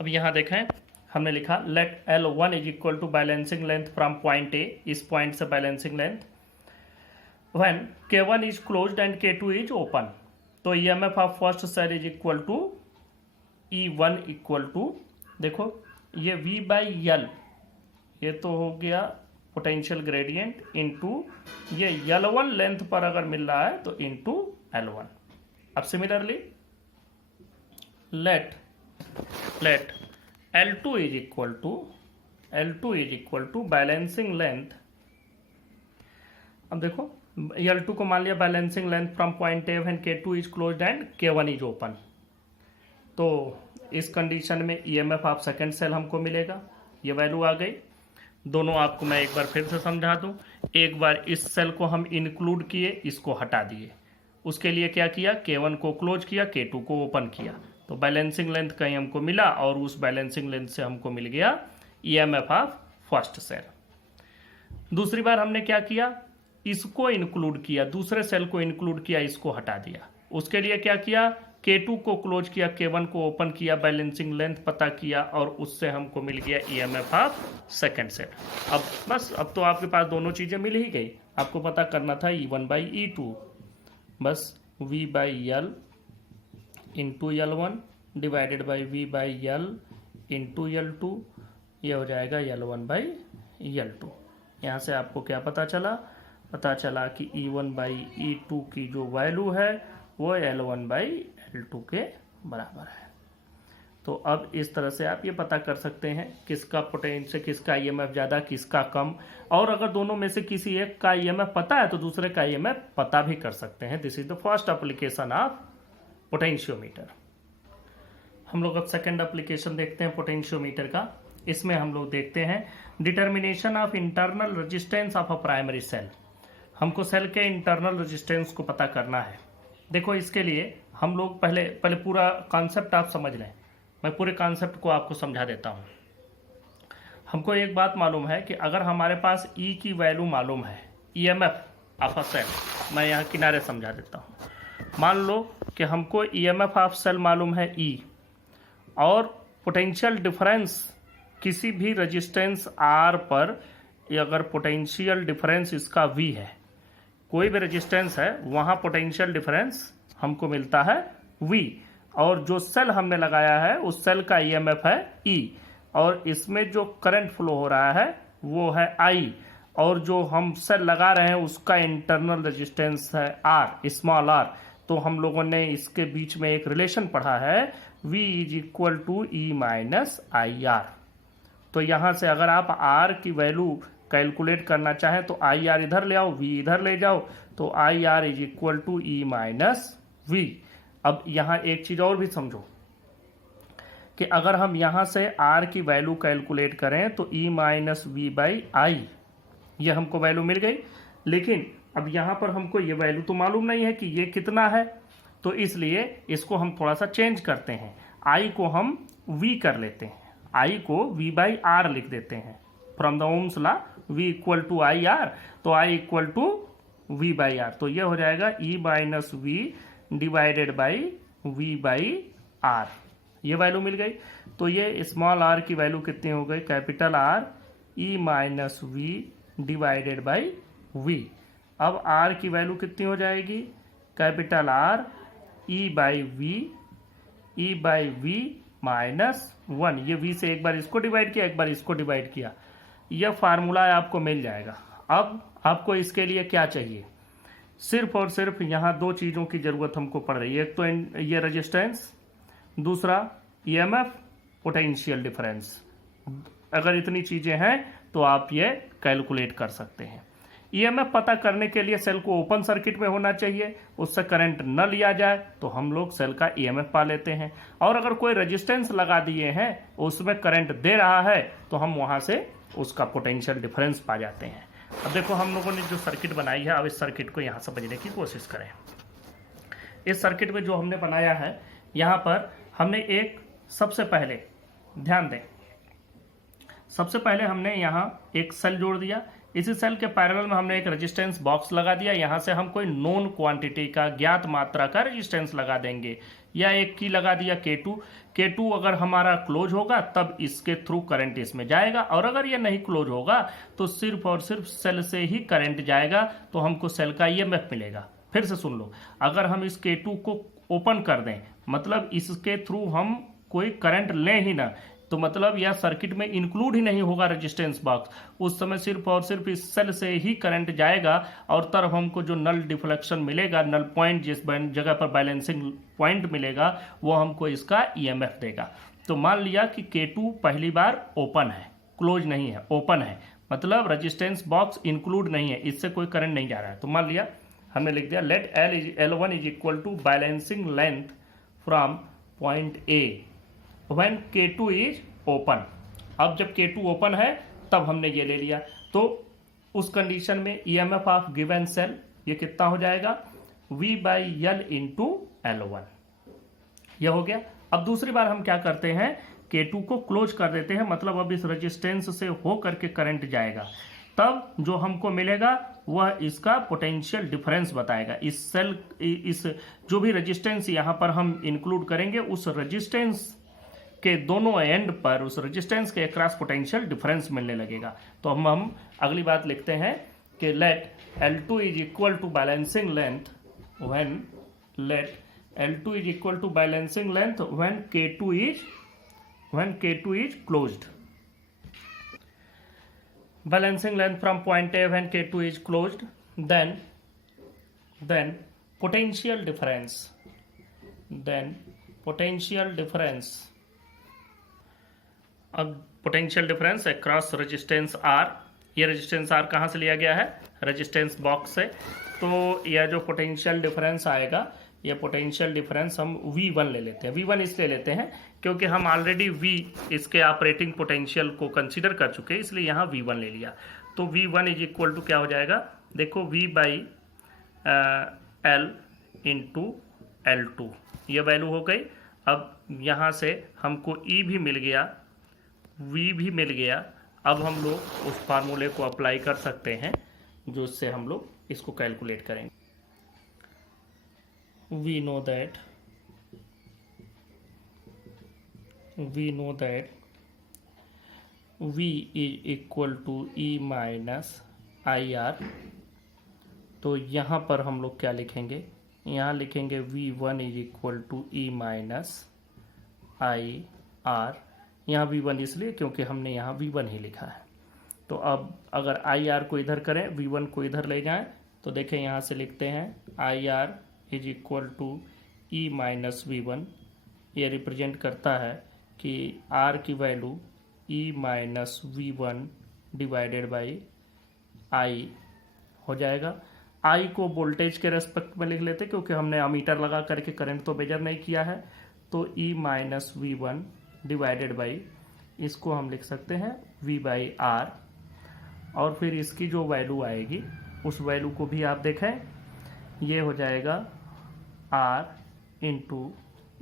अब यहाँ देखें, हमने लिखा let L1 is equal to balancing length from point A, इस पॉइंट से balancing length, when K1 is closed and K2 is open, तो EMF of first cell is equal to E1 equal to, देखो ये V by L, ये तो हो गया potential gradient, into ये L1 लेंथ पर अगर मिल रहा है तो इनटू L1। अब similarly let L2 is equal to balancing length, अब देखो L2 को मान लिया balancing length from point A when K2 is closed and K1 is open. तो इस कंडीशन में EMF ऑफ सेकंड सेल हमको मिलेगा, ये वैल्यू आ गई। दोनों आपको मैं एक बार फिर से समझा दूं। एक बार इस सेल को हम इंक्लूड किए, इसको हटा दिए, उसके लिए क्या किया, K1 को क्लोज किया, K2 को ओपन किया, तो बैलेंसिंग लेंथ कहीं हमको मिला, और उस बैलेंसिंग लेंथ से हमको मिल गया EMF ऑफ फर्स्ट सेल। दूसरी बार हमने क्या किया, इसको इंक्लूड किया, दूसरे सेल को इंक्लूड किया, इसको हटा दिया, उसके लिए क्या किया, K2 को क्लोज किया, K1 को ओपन किया, बैलेंसिंग लेंथ पता किया, और उससे हमको मिल गया EMF ऑफ सेकंड सेल। अब बस, अब तो आपके पास दोनों चीज़ें मिल ही गई, आपको पता करना था E1 by E2, बस V by L into L1 divided by V by L into L2, ये हो जाएगा L1 by L2। यहाँ से आपको क्या पता चला कि E1 by E2 की जो वैल्यू है वो L1 by L2 के बराबर है। तो अब इस तरह से आप ये पता कर सकते हैं किसका पोटेंशियल, किसका EMF ज़्यादा, किसका कम, और अगर दोनों में से किसी एक का EMF पता है तो दूसरे का EMF पता भी कर सकते हैं। This is the first application of potentiometer. हम लोग अब सेकेंड एप्लीकेशन देखते हैं पोटेंशियोमीटर का। इसमें हम लोग देखते हैं determination of internal resistance of a primary cell. हमको सेल के इंटरनल रेजिस्टेंस को पता करना है। देखो इसके लिए हम लोग पहले पहले पूरा कॉन्सेप्ट आप समझ लें। मैं पूरे कॉन्सेप्ट को आपको समझा देता हूँ। हमको एक बात मालूम है कि अगर हमारे पास ई की वैल्यू मालूम है, ईएमएफ ऑफ अ सेल, मैं यहाँ किनारे समझा देता हूँ। मान लो कि हमको ईएमएफ ऑफ सेल मालूम है ई, और पोटेंशियल डिफरेंस किसी भी रेजिस्टेंस आर पर, अगर पोटेंशियल डिफरेंस इसका वी है, कोई भी रेजिस्टेंस है वहाँ पोटेंशियल डिफरेंस हमको मिलता है वी, और जो सेल हमने लगाया है उस सेल का ईएमएफ है ई, और इसमें जो करंट फ्लो हो रहा है वो है आई, और जो हम सेल लगा रहे हैं उसका इंटरनल रेजिस्टेंस है आर, स्मॉल आर। तो हम लोगों ने इसके बीच में एक रिलेशन पढ़ा है, V is equal to E minus I R. तो यहाँ से अगर आप आर की वैल्यू कैलकुलेट करना चाहें तो आई आर इधर ले आओ, वी इधर ले जाओ, तो I R is equal to E minus V. अब यहाँ एक चीज़ और भी समझो कि अगर हम यहाँ से आर की वैल्यू कैलकुलेट करें तो ई माइनस वी बाई आई, ये हमको वैल्यू मिल गई। लेकिन अब यहाँ पर हमको ये वैल्यू तो मालूम नहीं है कि ये कितना है, तो इसलिए इसको हम थोड़ा सा चेंज करते हैं। आई को हम वी कर लेते हैं, आई को वी बाई आर लिख देते हैं। From the Ohm's law V equal to I R, तो I equal to V by R, तो ये हो जाएगा E minus V divided by V by R. ये वैल्यू मिल गई। तो ये स्मॉल आर की वैल्यू कितनी हो गई, capital R E minus V divided by V. अब आर की वैल्यू कितनी हो जाएगी, capital R E by V minus 1। ये वी से एक बार इसको डिवाइड किया, एक बार इसको डिवाइड किया, यह फार्मूला आपको मिल जाएगा। अब आपको इसके लिए क्या चाहिए, सिर्फ और सिर्फ यहाँ दो चीज़ों की ज़रूरत हमको पड़ रही है। एक तो ये रेजिस्टेंस, दूसरा ईएमएफ, पोटेंशियल डिफरेंस। अगर इतनी चीज़ें हैं तो आप ये कैलकुलेट कर सकते हैं। ईएमएफ पता करने के लिए सेल को ओपन सर्किट में होना चाहिए, उससे करंट न लिया जाए तो हम लोग सेल का ईएमएफ पा लेते हैं। और अगर कोई रेजिस्टेंस लगा दिए हैं उसमें करंट दे रहा है तो हम वहाँ से उसका पोटेंशियल डिफरेंस पा जाते हैं। अब देखो हम लोगों ने जो सर्किट बनाई है, अब इस सर्किट को यहाँ समझने की कोशिश करें। इस सर्किट में जो हमने बनाया है, यहाँ पर हमने एक सबसे पहले ध्यान दें, सबसे पहले हमने यहाँ एक सेल जोड़ दिया। इसी सेल के पैरेलल में हमने एक रेजिस्टेंस बॉक्स लगा दिया। यहाँ से हम कोई नोन क्वांटिटी का, ज्ञात मात्रा का रेजिस्टेंस लगा देंगे, या एक की लगा दिया K2। K2 अगर हमारा क्लोज होगा तब इसके थ्रू करंट इसमें जाएगा, और अगर ये नहीं क्लोज होगा तो सिर्फ और सिर्फ सेल से ही करंट जाएगा, तो हमको सेल का ईएमएफ मिलेगा। फिर से सुन लो, अगर हम इस K2 को ओपन कर दें, मतलब इसके थ्रू हम कोई करंट लें ही ना, तो मतलब यह सर्किट में इंक्लूड ही नहीं होगा रेजिस्टेंस बॉक्स। उस समय सिर्फ और सिर्फ इस सेल से ही करंट जाएगा, और तब हमको जो नल डिफ्लेक्शन मिलेगा, नल पॉइंट जिस जगह पर बैलेंसिंग पॉइंट मिलेगा, वो हमको इसका ईएमएफ देगा। तो मान लिया कि K2 पहली बार ओपन है, क्लोज नहीं है, ओपन है, मतलब रेजिस्टेंस बॉक्स इंक्लूड नहीं है, इससे कोई करंट नहीं जा रहा है। तो मान लिया हमने लिख दिया let L1 is equal to balancing length from point A when K2 is open. अब जब K2 ओपन है तब हमने ये ले लिया, तो उस कंडीशन में ईएमएफ ऑफ गिवन सेल ये कितना हो जाएगा, V by L into L1। यह हो गया। अब दूसरी बार हम क्या करते हैं, K2 को क्लोज कर देते हैं, मतलब अब इस रेजिस्टेंस से हो करके करंट जाएगा, तब जो हमको मिलेगा वह इसका पोटेंशियल डिफरेंस बताएगा। इस सेल, इस जो भी रेजिस्टेंस यहाँ पर हम इंक्लूड करेंगे, उस रेजिस्टेंस के दोनों एंड पर उस रेजिस्टेंस के अक्रॉस पोटेंशियल डिफरेंस मिलने लगेगा। तो हम अगली बात लिखते हैं कि let L2 is equal to balancing length when, let L2 is equal to balancing length when K2 is closed. Balancing length from point A when K2 is closed, then potential difference, अब potential difference across resistance R, ये resistance R कहाँ से लिया गया है, resistance box से। तो यह जो पोटेंशियल डिफरेंस आएगा, यह पोटेंशियल डिफरेंस हम V1 ले लेते हैं। V1 इसलिए लेते हैं क्योंकि हम ऑलरेडी V इसके ऑपरेटिंग पोटेंशियल को कंसीडर कर चुके हैं, इसलिए यहाँ V1 ले लिया। तो V1 इज इक्वल टू क्या हो जाएगा, देखो V by L into L2, ये वैल्यू हो गई। अब यहाँ से हमको E भी मिल गया, V भी मिल गया। अब हम लोग उस फार्मूले को अप्लाई कर सकते हैं जो इससे हम लोग इसको कैलकुलेट करेंगे। we know that V is equal to E minus IR। तो यहाँ पर हम लोग क्या लिखेंगे, यहाँ लिखेंगे V1 is equal to E minus IR। यहाँ V1 इसलिए क्योंकि हमने यहाँ V1 ही लिखा है। तो अब अगर IR को इधर करें, V1 को इधर ले जाएं, तो देखें यहाँ से लिखते हैं IR is equal to E minus V1। ये रिप्रेजेंट करता है कि R की value E minus V1 divided by I हो जाएगा। I को वोल्टेज के रेस्पेक्ट में लिख लेते क्योंकि हमने अमीटर लगा करके करंट तो मेजर नहीं किया है। तो E minus V1 divided by, इसको हम लिख सकते हैं V बाई R। और फिर इसकी जो वैल्यू आएगी उस वैल्यू को भी आप देखें, ये हो जाएगा R इंटू,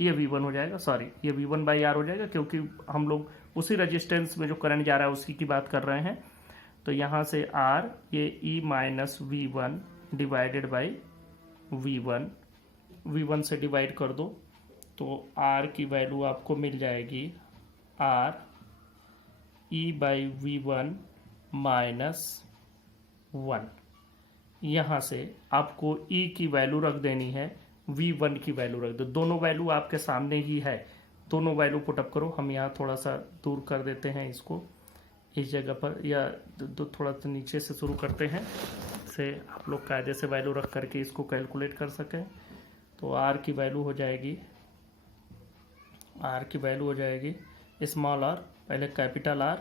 ये V1 हो जाएगा, सॉरी ये V1 बाई R हो जाएगा क्योंकि हम लोग उसी रेजिस्टेंस में जो करंट जा रहा है उसकी की बात कर रहे हैं। तो यहाँ से R ये E minus V1 divided by V1 से डिवाइड कर दो तो R की वैल्यू आपको मिल जाएगी R E by V1 minus 1। यहाँ से आपको E की वैल्यू रख देनी है, V1 की वैल्यू रख दो। दोनों वैल्यू आपके सामने ही है, दोनों वैल्यू पुटअप करो। हम यहाँ थोड़ा सा दूर कर देते हैं इसको इस जगह पर, या थोड़ा सा नीचे से शुरू करते हैं, से आप लोग कायदे से वैल्यू रख करके इसको कैलकुलेट कर सकें। तो R की वैल्यू हो जाएगी, R की वैल्यू हो जाएगी स्मॉल r, पहले कैपिटल R,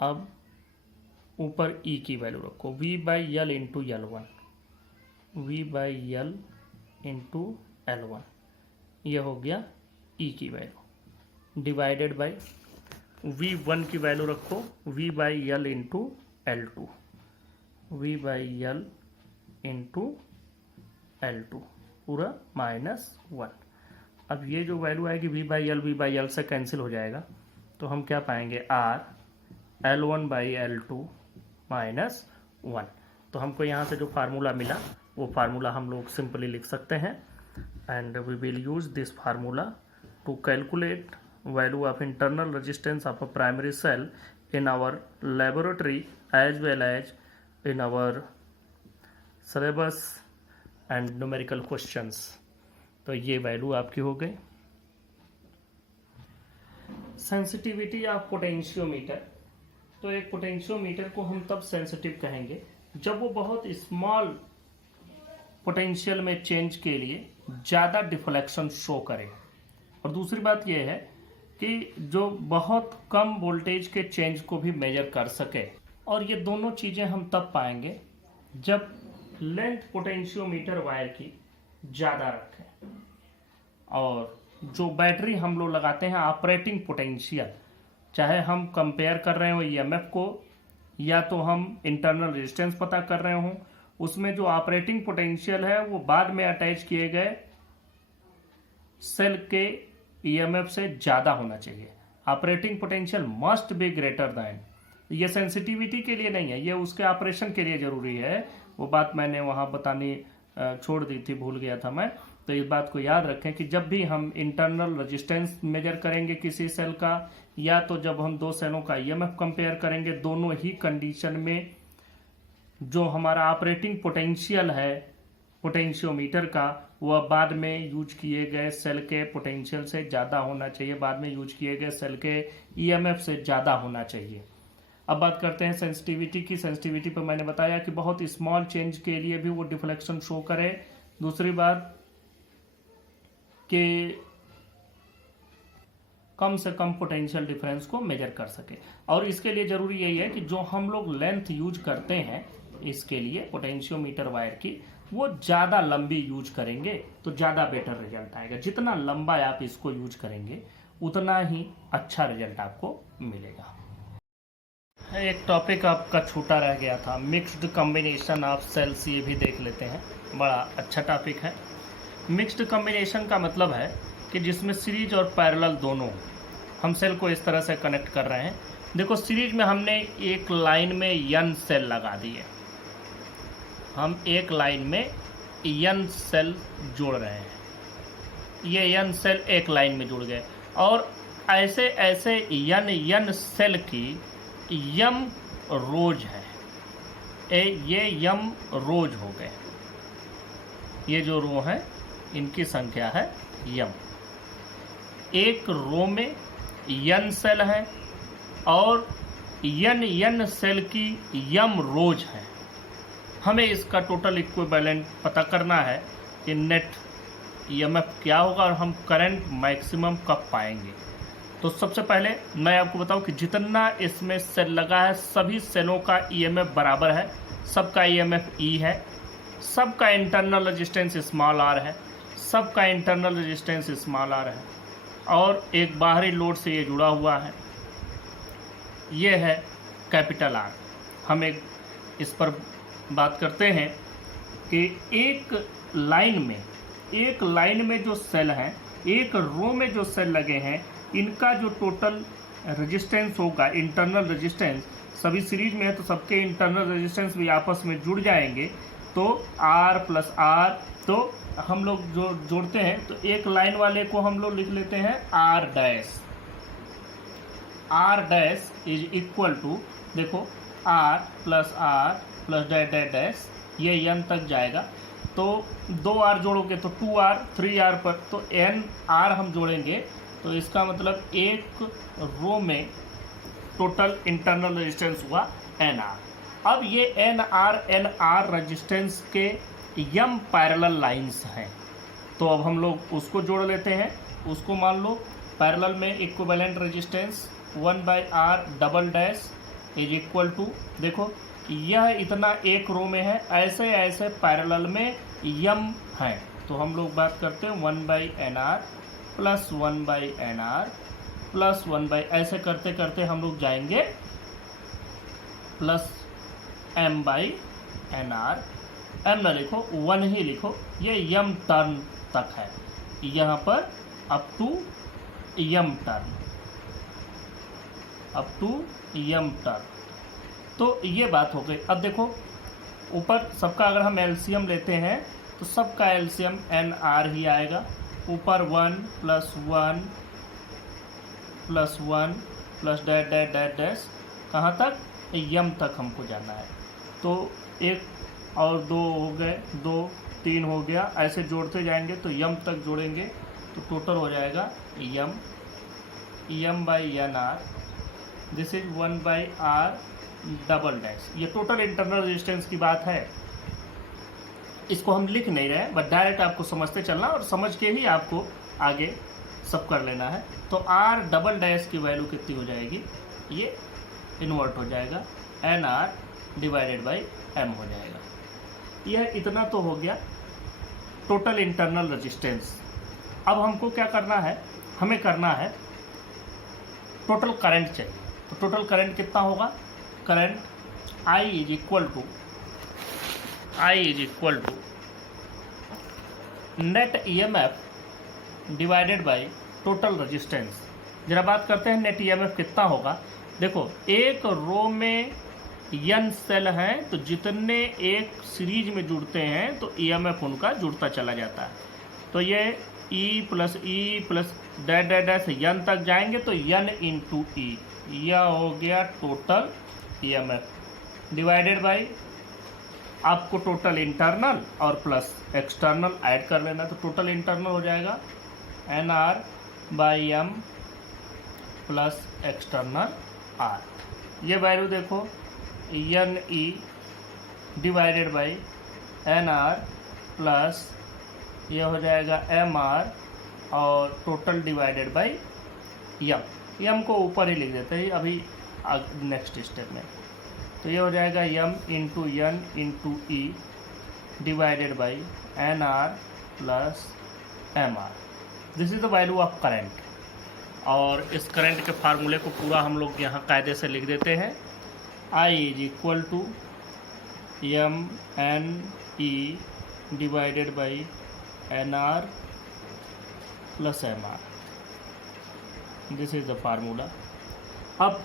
अब ऊपर E की वैल्यू रखो V by L into L1, V by L into L1, ये हो गया E की वैल्यू डिवाइडेड बाई V1 की वैल्यू रखो V by L into L2, V by L into L2 पूरा माइनस 1। अब ये जो वैल्यू आएगी V बाई L से कैंसिल हो जाएगा, तो हम क्या पाएंगे R L1 by L2 minus 1। तो हमको यहाँ से जो फार्मूला मिला वो फार्मूला हम लोग सिंपली लिख सकते हैं, and we will use this formula to calculate value of internal resistance of a primary cell in our laboratory as well as in our syllabus and numerical questions. तो ये value आपकी हो गई। सेंसिटिविटी ऑफ पोटेंशियोमीटर, तो एक potentiometer को हम तब सेंसिटिव कहेंगे जब वो बहुत स्मॉल पोटेंशियल में चेंज के लिए ज़्यादा डिफ्लेक्शन शो करे, और दूसरी बात यह है कि जो बहुत कम वोल्टेज के चेंज को भी मेजर कर सके। और ये दोनों चीज़ें हम तब पाएंगे जब लेंथ पोटेंशियोमीटर वायर की ज़्यादा रखें, और जो बैटरी हम लोग लगाते हैं ऑपरेटिंग पोटेंशियल, चाहे हम कंपेयर कर रहे हो ईएमएफ को या तो हम इंटरनल रेजिस्टेंस पता कर रहे हों, उसमें जो ऑपरेटिंग पोटेंशियल है वो बाद में अटैच किए गए सेल के ईएमएफ से ज़्यादा होना चाहिए। Operating potential must be greater than. ये सेंसिटिविटी के लिए नहीं है, ये उसके ऑपरेशन के लिए ज़रूरी है। वो बात मैंने वहाँ बतानी छोड़ दी थी, भूल गया था मैं। तो इस बात को याद रखें कि जब भी हम इंटरनल रेजिस्टेंस मेजर करेंगे किसी सेल का, या तो जब हम दो सेलों का ईएमएफ कंपेयर करेंगे, दोनों ही कंडीशन में जो हमारा ऑपरेटिंग पोटेंशियल है पोटेंशियोमीटर का, वह बाद में यूज किए गए सेल के पोटेंशियल से ज़्यादा होना चाहिए, बाद में यूज किए गए सेल के ईएमएफ से ज़्यादा होना चाहिए। अब बात करते हैं सेंसिटिविटी की। सेंसिटिविटी पर मैंने बताया कि बहुत स्मॉल चेंज के लिए भी वो डिफ्लेक्शन शो करे। दूसरी बात कि कम से कम पोटेंशियल डिफरेंस को मेजर कर सके, और इसके लिए ज़रूरी यही है कि जो हम लोग लेंथ यूज करते हैं इसके लिए पोटेंशियोमीटर वायर की, वो ज़्यादा लंबी यूज करेंगे तो ज़्यादा बेटर रिजल्ट आएगा। जितना लंबा आप इसको यूज करेंगे उतना ही अच्छा रिजल्ट आपको मिलेगा। एक टॉपिक आपका छूटा रह गया था, मिक्स्ड कॉम्बिनेशन ऑफ सेल्स, ये भी देख लेते हैं। बड़ा अच्छा टॉपिक है। मिक्स्ड कॉम्बिनेशन का मतलब है कि जिसमें सीरीज और पैरेलल दोनों, हम सेल को इस तरह से कनेक्ट कर रहे हैं। देखो सीरीज में हमने एक लाइन में n सेल लगा दिए, हम एक लाइन में n सेल जोड़ रहे हैं, ये n सेल एक लाइन में जुड़ गए, और ऐसे ऐसे n सेल की m रोज है, ये m रोज हो गए, ये जो रो है इनकी संख्या है m। एक रो में n सेल है और n सेल की m रोज है। हमें इसका टोटल इक्विवेलेंट पता करना है कि नेट ईएमएफ क्या होगा और हम करंट मैक्सिमम कब पाएंगे। तो सबसे पहले मैं आपको बताऊं कि जितना इसमें सेल लगा है सभी सेलों का ईएमएफ बराबर है, सबका ईएमएफ ई है, सबका इंटरनल रेजिस्टेंस स्मॉल आर है, सबका इंटरनल रेजिस्टेंस स्मॉल आर है, और एक बाहरी लोड से ये जुड़ा हुआ है, ये है कैपिटल आर। हम एक इस पर बात करते हैं कि एक लाइन में जो सेल हैं, एक रो में जो सेल लगे हैं, इनका जो टोटल रेजिस्टेंस होगा, इंटरनल रेजिस्टेंस, सभी सीरीज में है तो सबके इंटरनल रेजिस्टेंस भी आपस में जुड़ जाएंगे, तो R प्लस R, तो हम लोग जो जोड़ते हैं तो एक लाइन वाले को हम लोग लिख लेते हैं R dash is equal to, देखो R plus dash dash dash, ये n तक जाएगा, तो 2R जोड़ोगे तो 2R, 3R पर तो NR हम जोड़ेंगे, तो इसका मतलब एक रो में टोटल इंटरनल रेजिस्टेंस हुआ NR। अब ये NR रेजिस्टेंस के m पैरेलल लाइंस हैं, तो अब हम लोग उसको जोड़ लेते हैं। उसको मान लो पैरेलल में equivalent resistance 1/R double dash is equal to, देखो यह इतना एक रो में है, ऐसे ऐसे पैरेलल में m हैं, तो हम लोग बात करते हैं 1/NR प्लस 1/NR प्लस 1/, ऐसे करते करते हम लोग जाएंगे प्लस m/NR, m ना लिखो 1 ही लिखो, ये m टर्न तक है, यहाँ पर अप टू m टर्न, तो ये बात हो गई। अब देखो ऊपर सबका अगर हम एलसीएम लेते हैं तो सबका एलसीएम NR ही आएगा, ऊपर 1 plus 1 plus dash dash dash dash, कहाँ तक, m तक हमको जाना है, तो 1 और 2 हो गए, 2 3 हो गया, ऐसे जोड़ते जाएंगे तो m तक जोड़ेंगे तो टोटल हो जाएगा m/NR, this is 1/R double dash. ये टोटल इंटरनल रेजिस्टेंस की बात है, इसको हम लिख नहीं रहे, बट डायरेक्ट आपको समझते चलना और समझ के ही आपको आगे सब कर लेना है। तो R डबल डैश की वैल्यू कितनी हो जाएगी, ये इन्वर्ट हो जाएगा, NR डिवाइडेड बाई M हो जाएगा। यह इतना तो हो गया टोटल इंटरनल रेजिस्टेंस। अब हमको क्या करना है, हमें करना है टोटल करंट चाहिए। तो टोटल करंट कितना होगा, current I is equal to net EMF divided by total resistance. जरा बात करते हैं नेट EMF कितना होगा। देखो एक रो में n सेल हैं, तो जितने एक सीरीज में जुड़ते हैं तो EMF उनका जुड़ता चला जाता है, तो ये E plus dash dash dash n तक जाएंगे तो n इंटू E, यह हो गया टोटल EMF डिवाइडेड बाई, आपको टोटल इंटरनल और प्लस एक्सटर्नल ऐड कर लेना, तो टोटल इंटरनल हो जाएगा NR/M प्लस एक्सटर्नल R। ये वैल्यू देखो NE divided by NR plus ये हो जाएगा MR और टोटल डिवाइडेड बाई M को ऊपर ही लिख देते हैं अभी नेक्स्ट स्टेप में, तो ये हो जाएगा m into n into E divided by NR plus MR। This is the value of current. और इस करंट के फार्मूले को पूरा हम लोग यहाँ कायदे से लिख देते हैं, I is equal to m n e divided by NR plus MR, this is the formula. अब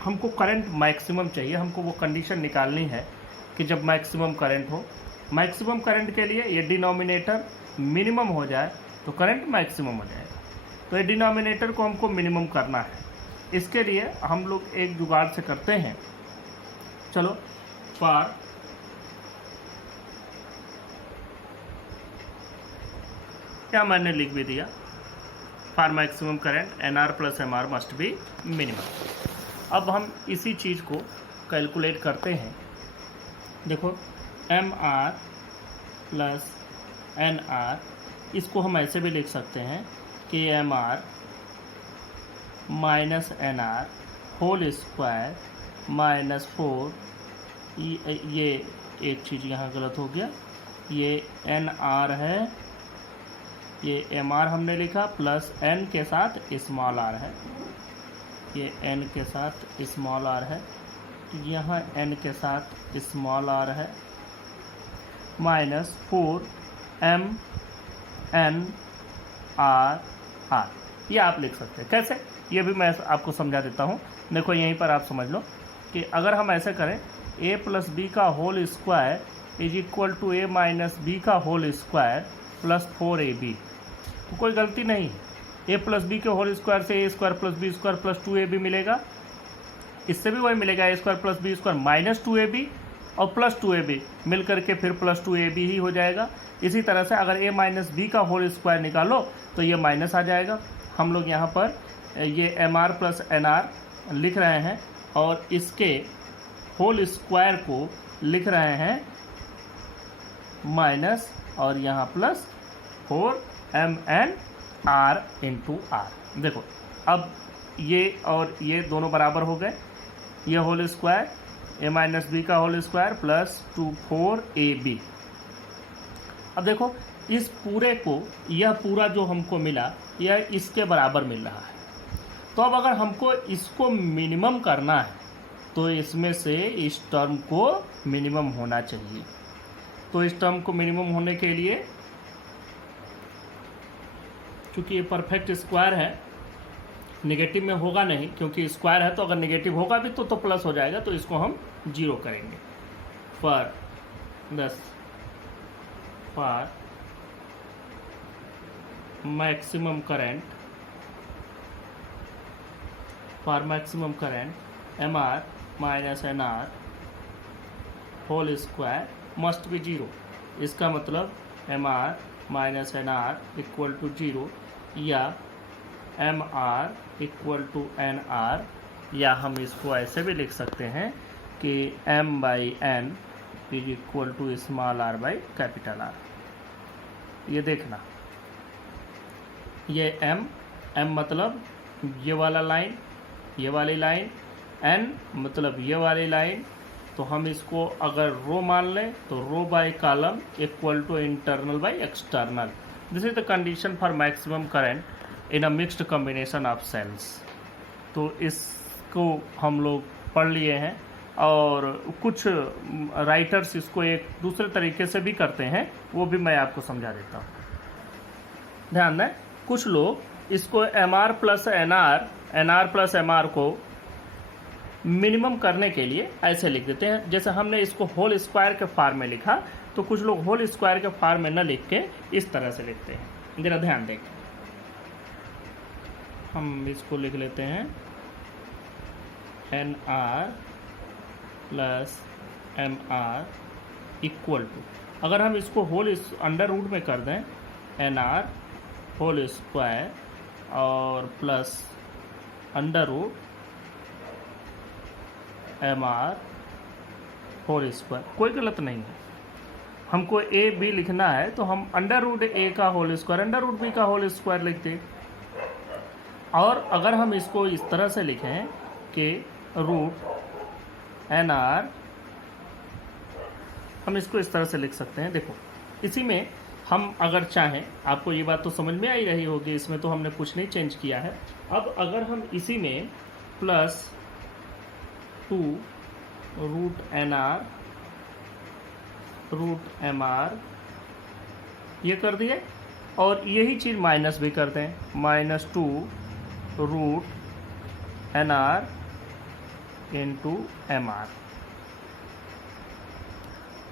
हमको करंट मैक्सिमम चाहिए, हमको वो कंडीशन निकालनी है कि जब मैक्सिमम करंट हो। मैक्सिमम करंट के लिए ये डिनोमिनेटर मिनिमम हो जाए तो करंट मैक्सिमम हो जाएगा, तो ये डिनोमिनेटर को हमको मिनिमम करना है। इसके लिए हम लोग एक जुगाड़ से करते हैं। चलो, फॉर क्या मैंने लिख भी दिया, for maximum current NR plus MR must be minimum. अब हम इसी चीज़ को कैलकुलेट करते हैं। देखो, MR प्लस NR, इसको हम ऐसे भी लिख सकते हैं कि MR minus NR whole square minus 4, ये एक चीज़ यहाँ गलत हो गया, ये NR है, ये MR हमने लिखा, प्लस N के साथ स्मॉल r है, ये N के साथ स्मॉल r है, यहाँ N के साथ स्मॉल r है, माइनस 4 MNR। ये आप लिख सकते हैं। कैसे, ये भी मैं आपको समझा देता हूँ। देखो, यहीं पर आप समझ लो कि अगर हम ऐसे करें, a प्लस बी का whole square is equal to a minus b का होल स्क्वायर प्लस 4ab, तो कोई गलती नहीं है। a प्लस बी के होल स्क्वायर से a square plus b square plus 2ab मिलेगा, इससे भी वही मिलेगा, a square plus b square minus 2ab और प्लस 2ab मिल करके फिर प्लस 2ab ही हो जाएगा। इसी तरह से अगर a माइनस बी का होल स्क्वायर निकालो तो ये माइनस आ जाएगा। हम लोग यहाँ पर ये MR प्लस NR लिख रहे हैं और इसके होल स्क्वायर को लिख रहे हैं माइनस और यहाँ प्लस 4MNR इंटू R। देखो, अब ये और ये दोनों बराबर हो गए, ये whole square a minus b का होल स्क्वायर प्लस 4ab। अब देखो, इस पूरे को, यह पूरा जो हमको मिला यह इसके बराबर मिल रहा है। तो अब अगर हमको इसको मिनिमम करना है तो इसमें से इस टर्म को मिनिमम होना चाहिए। तो इस टर्म को मिनिमम होने के लिए, क्योंकि ये परफेक्ट स्क्वायर है, नेगेटिव में होगा नहीं, क्योंकि स्क्वायर है तो अगर नेगेटिव होगा भी तो प्लस हो जाएगा, तो इसको हम 0 करेंगे। For maximum current MR minus NR whole square must be 0। इसका मतलब MR minus NR equal to 0 या MR इक्वल टू NR, या हम इसको ऐसे भी लिख सकते हैं कि M/N is equal to small r by capital R। ये देखना, ये M मतलब ये वाला लाइन, ये वाली लाइन, N मतलब ये वाली लाइन, तो हम इसको अगर रो मान लें तो rho by column equal to internal by external. This is the condition for maximum current in a mixed combination of cells. तो इसको हम लोग पढ़ लिए हैं, और कुछ राइटर्स इसको एक दूसरे तरीके से भी करते हैं, वो भी मैं आपको समझा देता हूँ। ध्यान दें, कुछ लोग इसको MR plus NR plus MR को मिनिमम करने के लिए ऐसे लिख देते हैं। जैसे हमने इसको होल स्क्वायर के फॉर्म में लिखा, तो कुछ लोग होल स्क्वायर के फॉर्म में न लिख के इस तरह से लिखते हैं। जरा ध्यान दें, हम इसको लिख लेते हैं NR plus MR equal to, अगर हम इसको होल अंडर रूट में कर दें, NR होल स्क्वायर और plus under root MR whole square, कोई गलत नहीं है। हमको AB लिखना है तो हम अंडर रूट A का whole square under root B का होल स्क्वायर लिखते। और अगर हम इसको इस तरह से लिखें कि रूट NR, हम इसको इस तरह से लिख सकते हैं। देखो, इसी में हम अगर चाहें, आपको ये बात तो समझ में आई रही होगी, इसमें तो हमने कुछ नहीं चेंज किया है। अब अगर हम इसी में plus 2 root NR root MR ये कर दिए, और यही चीज़ माइनस भी करते हैं, -2 रूट NR इंटू MR।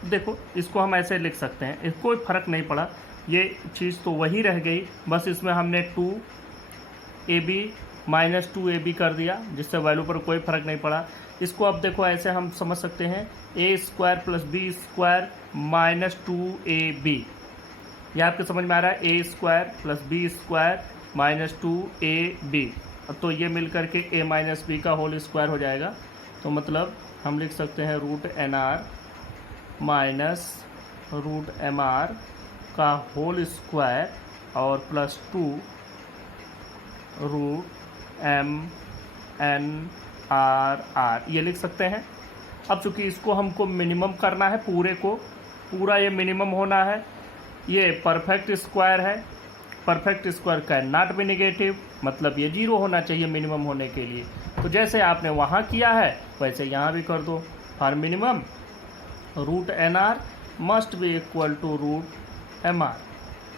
देखो इसको हम ऐसे लिख सकते हैं, कोई फर्क नहीं पड़ा, ये चीज़ तो वही रह गई, बस इसमें हमने 2AB -2AB कर दिया, जिससे वैल्यू पर कोई फर्क नहीं पड़ा। इसको अब देखो ऐसे हम समझ सकते हैं, A² + B² -2AB। ये आपके समझ में आ रहा है, A² + B² -2AB। तो ये मिल करके A - B का होल स्क्वायर हो जाएगा। तो मतलब हम लिख सकते हैं √NR -√MR का होल स्क्वायर और +2 √MNRR, ये लिख सकते हैं। अब चूंकि इसको हमको मिनिमम करना है, पूरे को पूरा ये मिनिमम होना है, ये परफेक्ट स्क्वायर है, perfect square can not be negative, मतलब ये 0 होना चाहिए मिनिमम होने के लिए। तो जैसे आपने वहाँ किया है वैसे यहाँ भी कर दो। For minimum √NR must be equal to √MR,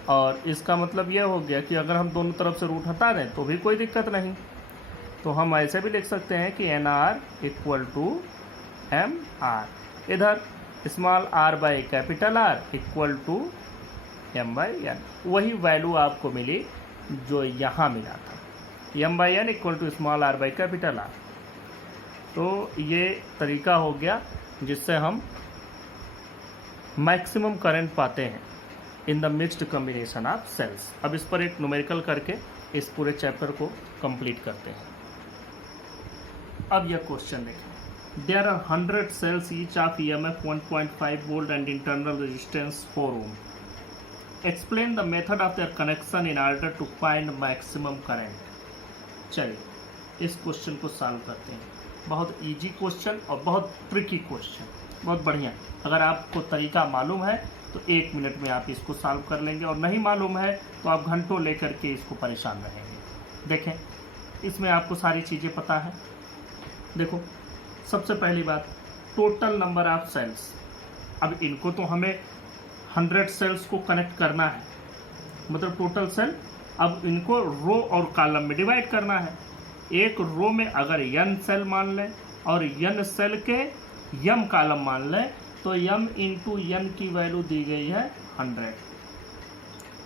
और इसका मतलब यह हो गया कि अगर हम दोनों तरफ से रूट हटा दें तो भी कोई दिक्कत नहीं। तो हम ऐसे भी लिख सकते हैं कि NR इक्वल टू MR, इधर small r by capital R equal to M/N। वही वैल्यू आपको मिली जो यहाँ मिला था, M/N equal to small r by capital R। तो ये तरीका हो गया जिससे हम मैक्सिमम करंट पाते हैं in the mixed combination of cells. अब इस पर एक न्यूमेरिकल करके इस पूरे चैप्टर को कंप्लीट करते हैं। अब यह क्वेश्चन देखें, there are 100 cells each of EMF 1.5 volt and internal resistance 4 ohm. Explain the method of their connection in order to find maximum current. चलिए इस क्वेश्चन को सॉल्व करते हैं। बहुत इजी क्वेश्चन और बहुत ट्रिकी क्वेश्चन, बहुत बढ़िया। अगर आपको तरीका मालूम है तो 1 मिनट में आप इसको सॉल्व कर लेंगे, और नहीं मालूम है तो आप घंटों लेकर के इसको परेशान रहेंगे। देखें इसमें आपको सारी चीज़ें पता है। देखो सबसे पहली बात, टोटल नंबर ऑफ सेल्स। अब इनको तो हमें 100 सेल्स को कनेक्ट करना है, मतलब टोटल सेल। अब इनको रो और कॉलम में डिवाइड करना है। एक रो में अगर n सेल मान लें और n सेल के m कॉलम मान लें तो m इंटू n की वैल्यू दी गई है 100।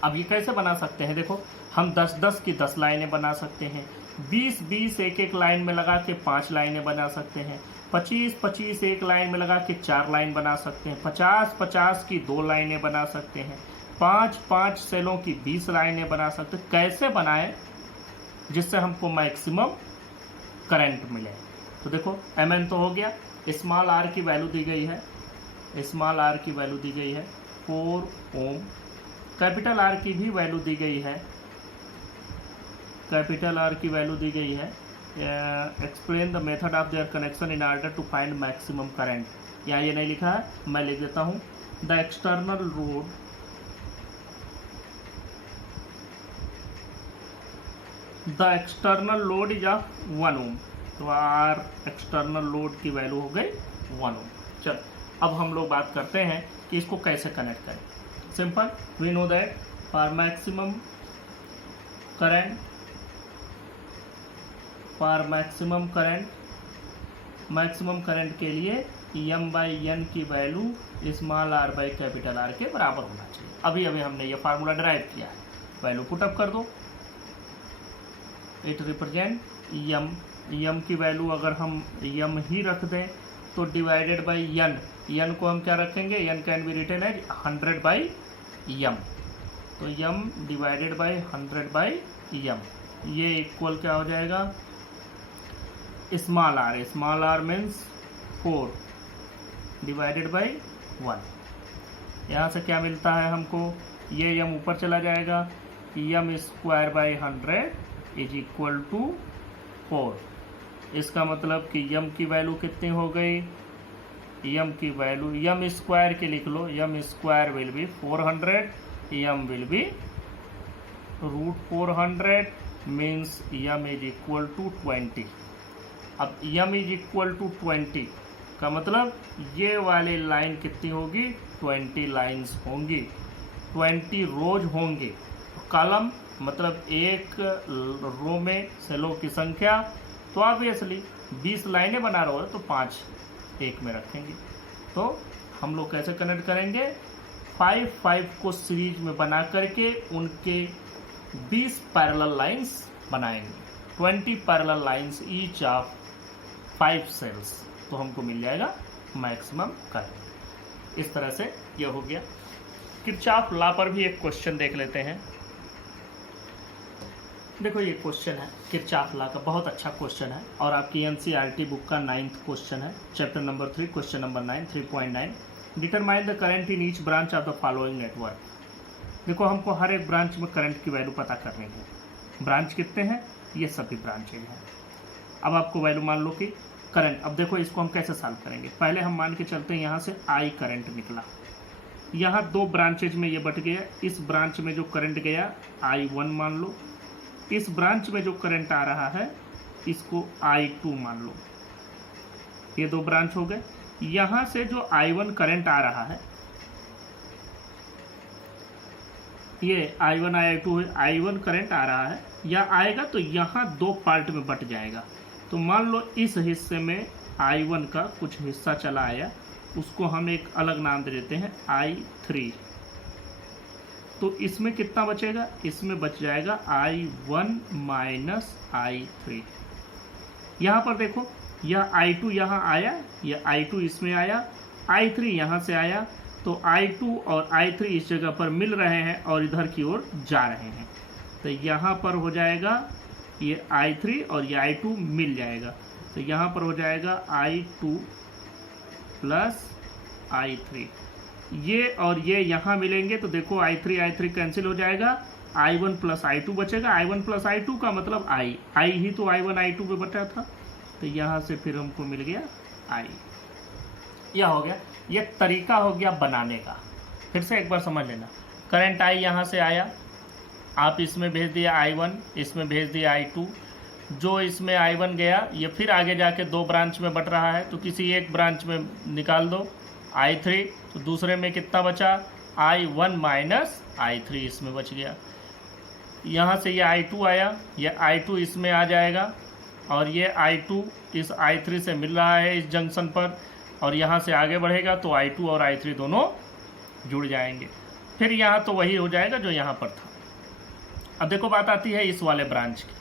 अब ये कैसे बना सकते हैं, देखो हम 10-10 की 10 लाइनें बना सकते हैं, 20-20 एक लाइन में लगा के 5 लाइनें बना सकते हैं, 25-25 एक लाइन में लगा के 4 लाइन बना सकते हैं, 50-50 की 2 लाइनें बना सकते हैं, 5-5 सेलों की 20 लाइनें बना सकते हैं। कैसे बनाएं जिससे हमको मैक्सिमम करंट मिले। तो देखो Mn तो हो गया, स्मॉल r की वैल्यू दी गई है, स्मॉल r की वैल्यू दी गई है 4 ओम, कैपिटल R की भी वैल्यू दी गई है, कैपिटल R की वैल्यू दी गई है। Explain the method of their connection in order to find maximum current. यहाँ ये नहीं लिखा है, मैं लिख देता हूँ। The external load is of 1 ohm. तो R एक्सटर्नल लोड की वैल्यू हो गई 1 ओम। चल अब हम लोग बात करते हैं कि इसको कैसे कनेक्ट करें। Simple, we know that for maximum current के लिए M/N की वैल्यू small r by capital R के बराबर होना चाहिए। अभी हमने ये फार्मूला ड्राइव किया है, वैल्यू पुटअप कर दो। इट रिप्रेजेंट m की वैल्यू अगर हम m ही रख दें तो डिवाइडेड बाई n को हम क्या रखेंगे, n can be written as 100/m। तो m डिवाइडेड बाई 100/m, ये इक्वल क्या हो जाएगा, small r means 4 divided by 1। यहाँ से क्या मिलता है हमको, ये m ऊपर चला जाएगा, m² इज इक्वल टू 4। इसका मतलब कि m की वैल्यू कितनी हो गई, m की वैल्यू m स्क्वायर की लिख लो, m square will be 400, m will be √400 means m is equal to 20। अब m इज इक्वल टू 20 का मतलब ये वाली लाइन कितनी होगी, 20 लाइन्स होंगी। 20 रोज होंगे। कॉलम मतलब एक रो में सेलों की संख्या, तो ऑब्वियसली 20 लाइनें बना रहे हो तो 5 एक में रखेंगे। तो हम लोग कैसे कनेक्ट करेंगे, 5 को सीरीज में बना करके उनके 20 पैरेलल लाइंस बनाएंगे, 20 parallel lines each of 5 cells, तो हमको मिल जाएगा मैक्सिमम करंट। इस तरह से यह हो गया। किरचॉफ लॉ पर भी एक क्वेश्चन देख लेते हैं। देखो ये क्वेश्चन है किरचॉफ लॉ का, बहुत अच्छा क्वेश्चन है और आपकी एनसीईआरटी बुक का 9th क्वेश्चन है, chapter number 3, question number 9, 3.9। Determine the current in each branch of the following network. देखो हमको हर एक ब्रांच में करंट की वैल्यू पता करनी है। ब्रांच कितने हैं, ये सभी ब्रांचेज हैं। अब आपको वैल्यू मान लो कि करंट, अब देखो इसको हम कैसे सॉल्व करेंगे। पहले हम मान के चलते हैं यहाँ से आई करंट निकला, यहाँ 2 ब्रांचेज में ये बट गया। इस ब्रांच में जो करंट गया I1 मान लो, इस ब्रांच में जो करंट आ रहा है इसको I2 मान लो। ये 2 ब्रांच हो गए। यहाँ से जो I1 करंट आ रहा है, ये I1 I2 है, I1 करंट आ रहा है, या आएगा तो यहाँ 2 पार्ट में बट जाएगा। तो मान लो इस हिस्से में I1 का कुछ हिस्सा चला आया, उसको हम एक अलग नाम दे देते हैं I3। तो इसमें कितना बचेगा, इसमें बच जाएगा I1 माइनस I3। यहाँ पर देखो यह I2 यहाँ आया, यह I2 इसमें आया, I3 यहाँ से आया, तो I2 और I3 इस जगह पर मिल रहे हैं और इधर की ओर जा रहे हैं। तो यहाँ पर हो जाएगा ये I3 और ये I2 मिल जाएगा, तो यहाँ पर हो जाएगा I2 प्लस I3। ये और ये यहाँ मिलेंगे तो देखो I3 कैंसिल हो जाएगा, I1 प्लस I2 बचेगा। I1 प्लस I2 का मतलब I ही तो I1 I2 पे बटा था, तो यहाँ से फिर हमको मिल गया I। यह हो गया, यह तरीका हो गया बनाने का। फिर से एक बार समझ लेना, करंट I यहाँ से आया, आप इसमें भेज दिया I1, इसमें भेज दिया I2। जो इसमें I1 गया ये फिर आगे जाके 2 ब्रांच में बट रहा है, तो किसी एक ब्रांच में निकाल दो I3, तो दूसरे में कितना बचा I1 माइनस I3 इसमें बच गया। यहाँ से ये I2 आया, ये I2 इसमें आ जाएगा और ये I2 इस I3 से मिल रहा है इस जंक्शन पर, और यहाँ से आगे बढ़ेगा तो I2 और I3 दोनों जुड़ जाएंगे। फिर यहाँ तो वही हो जाएगा जो यहाँ पर था। अब देखो बात आती है इस वाले ब्रांच की।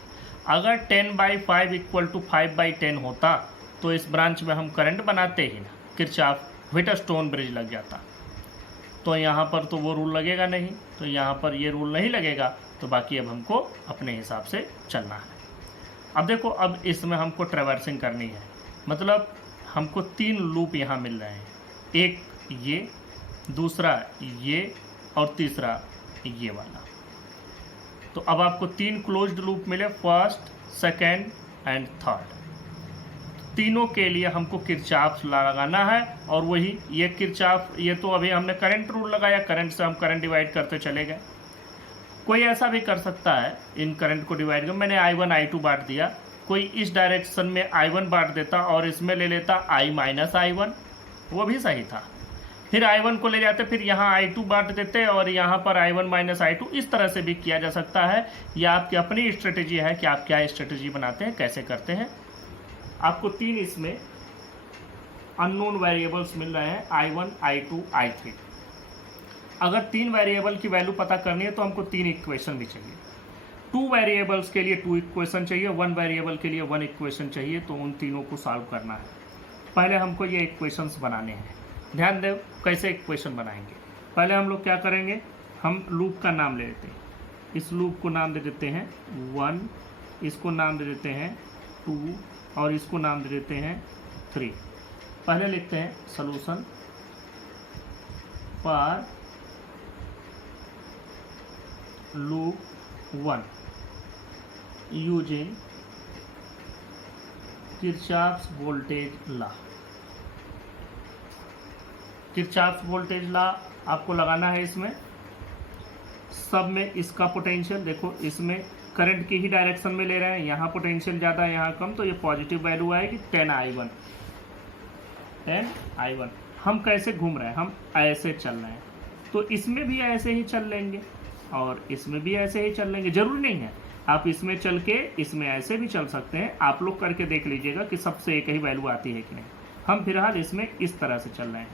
अगर 10/5 इक्वल टू 5/10 होता तो इस ब्रांच में हम करंट बनाते ही ना, किरचॉफ व्हिटस्टोन ब्रिज लग जाता। तो यहाँ पर तो वो रूल लगेगा नहीं, तो यहाँ पर ये रूल नहीं लगेगा, तो बाकी अब हमको अपने हिसाब से चलना है। अब देखो अब इसमें हमको ट्रैवर्सिंग करनी है, मतलब हमको 3 लूप यहाँ मिल रहे हैं, एक ये, दूसरा ये और तीसरा ये वाला। तो अब आपको 3 क्लोज्ड लूप मिले, फर्स्ट, सेकेंड एंड थर्ड। तीनों के लिए हमको किरचॉफ लगाना है, और वही ये किरचॉफ, ये तो अभी हमने करंट रूल लगाया, करंट से हम करंट डिवाइड करते चले गए। कोई ऐसा भी कर सकता है इन करंट को डिवाइड कर, मैंने I1 I2 बांट दिया, कोई इस डायरेक्शन में I1 बांट देता और इसमें ले लेता I माइनस I1, वो भी सही था। फिर I1 को ले जाते, फिर यहाँ I2 बांट देते और यहाँ पर I1 माइनस I2। इस तरह से भी किया जा सकता है, यह आपकी अपनी स्ट्रेटेजी है कि आप क्या स्ट्रेटेजी बनाते हैं, कैसे करते हैं। आपको 3 इसमें अननोन वेरिएबल्स मिल रहे हैं, I1 I2 I3। अगर 3 वेरिएबल की वैल्यू पता करनी है तो हमको 3 इक्वेशन भी चाहिए। 2 वेरिएबल्स के लिए 2 इक्वेशन चाहिए, 1 वेरिएबल के लिए 1 इक्वेशन चाहिए, तो उन तीनों को सॉल्व करना है। पहले हमको ये इक्वेशंस बनाने हैं। ध्यान दो कैसे इक्वेशन बनाएंगे। पहले हम लोग क्या करेंगे, हम लूप का नाम ले लेते हैं। इस लूप को नाम दे देते हैं 1, इसको नाम दे देते हैं 2 और इसको नाम दे देते हैं 3। पहले लिखते हैं solution for loop 1 using Kirchhoff's voltage law. Kirchhoff's voltage law आपको लगाना है। इसमें सब में इसका पोटेंशियल देखो, इसमें करंट की ही डायरेक्शन में ले रहे हैं, यहाँ पोटेंशियल ज़्यादा यहाँ कम, तो ये पॉजिटिव वैल्यू आएगी 10I1। 10I1 हम कैसे घूम रहे हैं, हम ऐसे चल रहे हैं, तो इसमें भी ऐसे ही चल लेंगे और इसमें भी ऐसे ही चल लेंगे। जरूरी नहीं है आप इसमें चल के इसमें ऐसे भी चल सकते हैं, आप लोग करके देख लीजिएगा कि सबसे एक ही वैल्यू आती है कि नहीं। हम फिलहाल इसमें इस तरह से चल रहे हैं,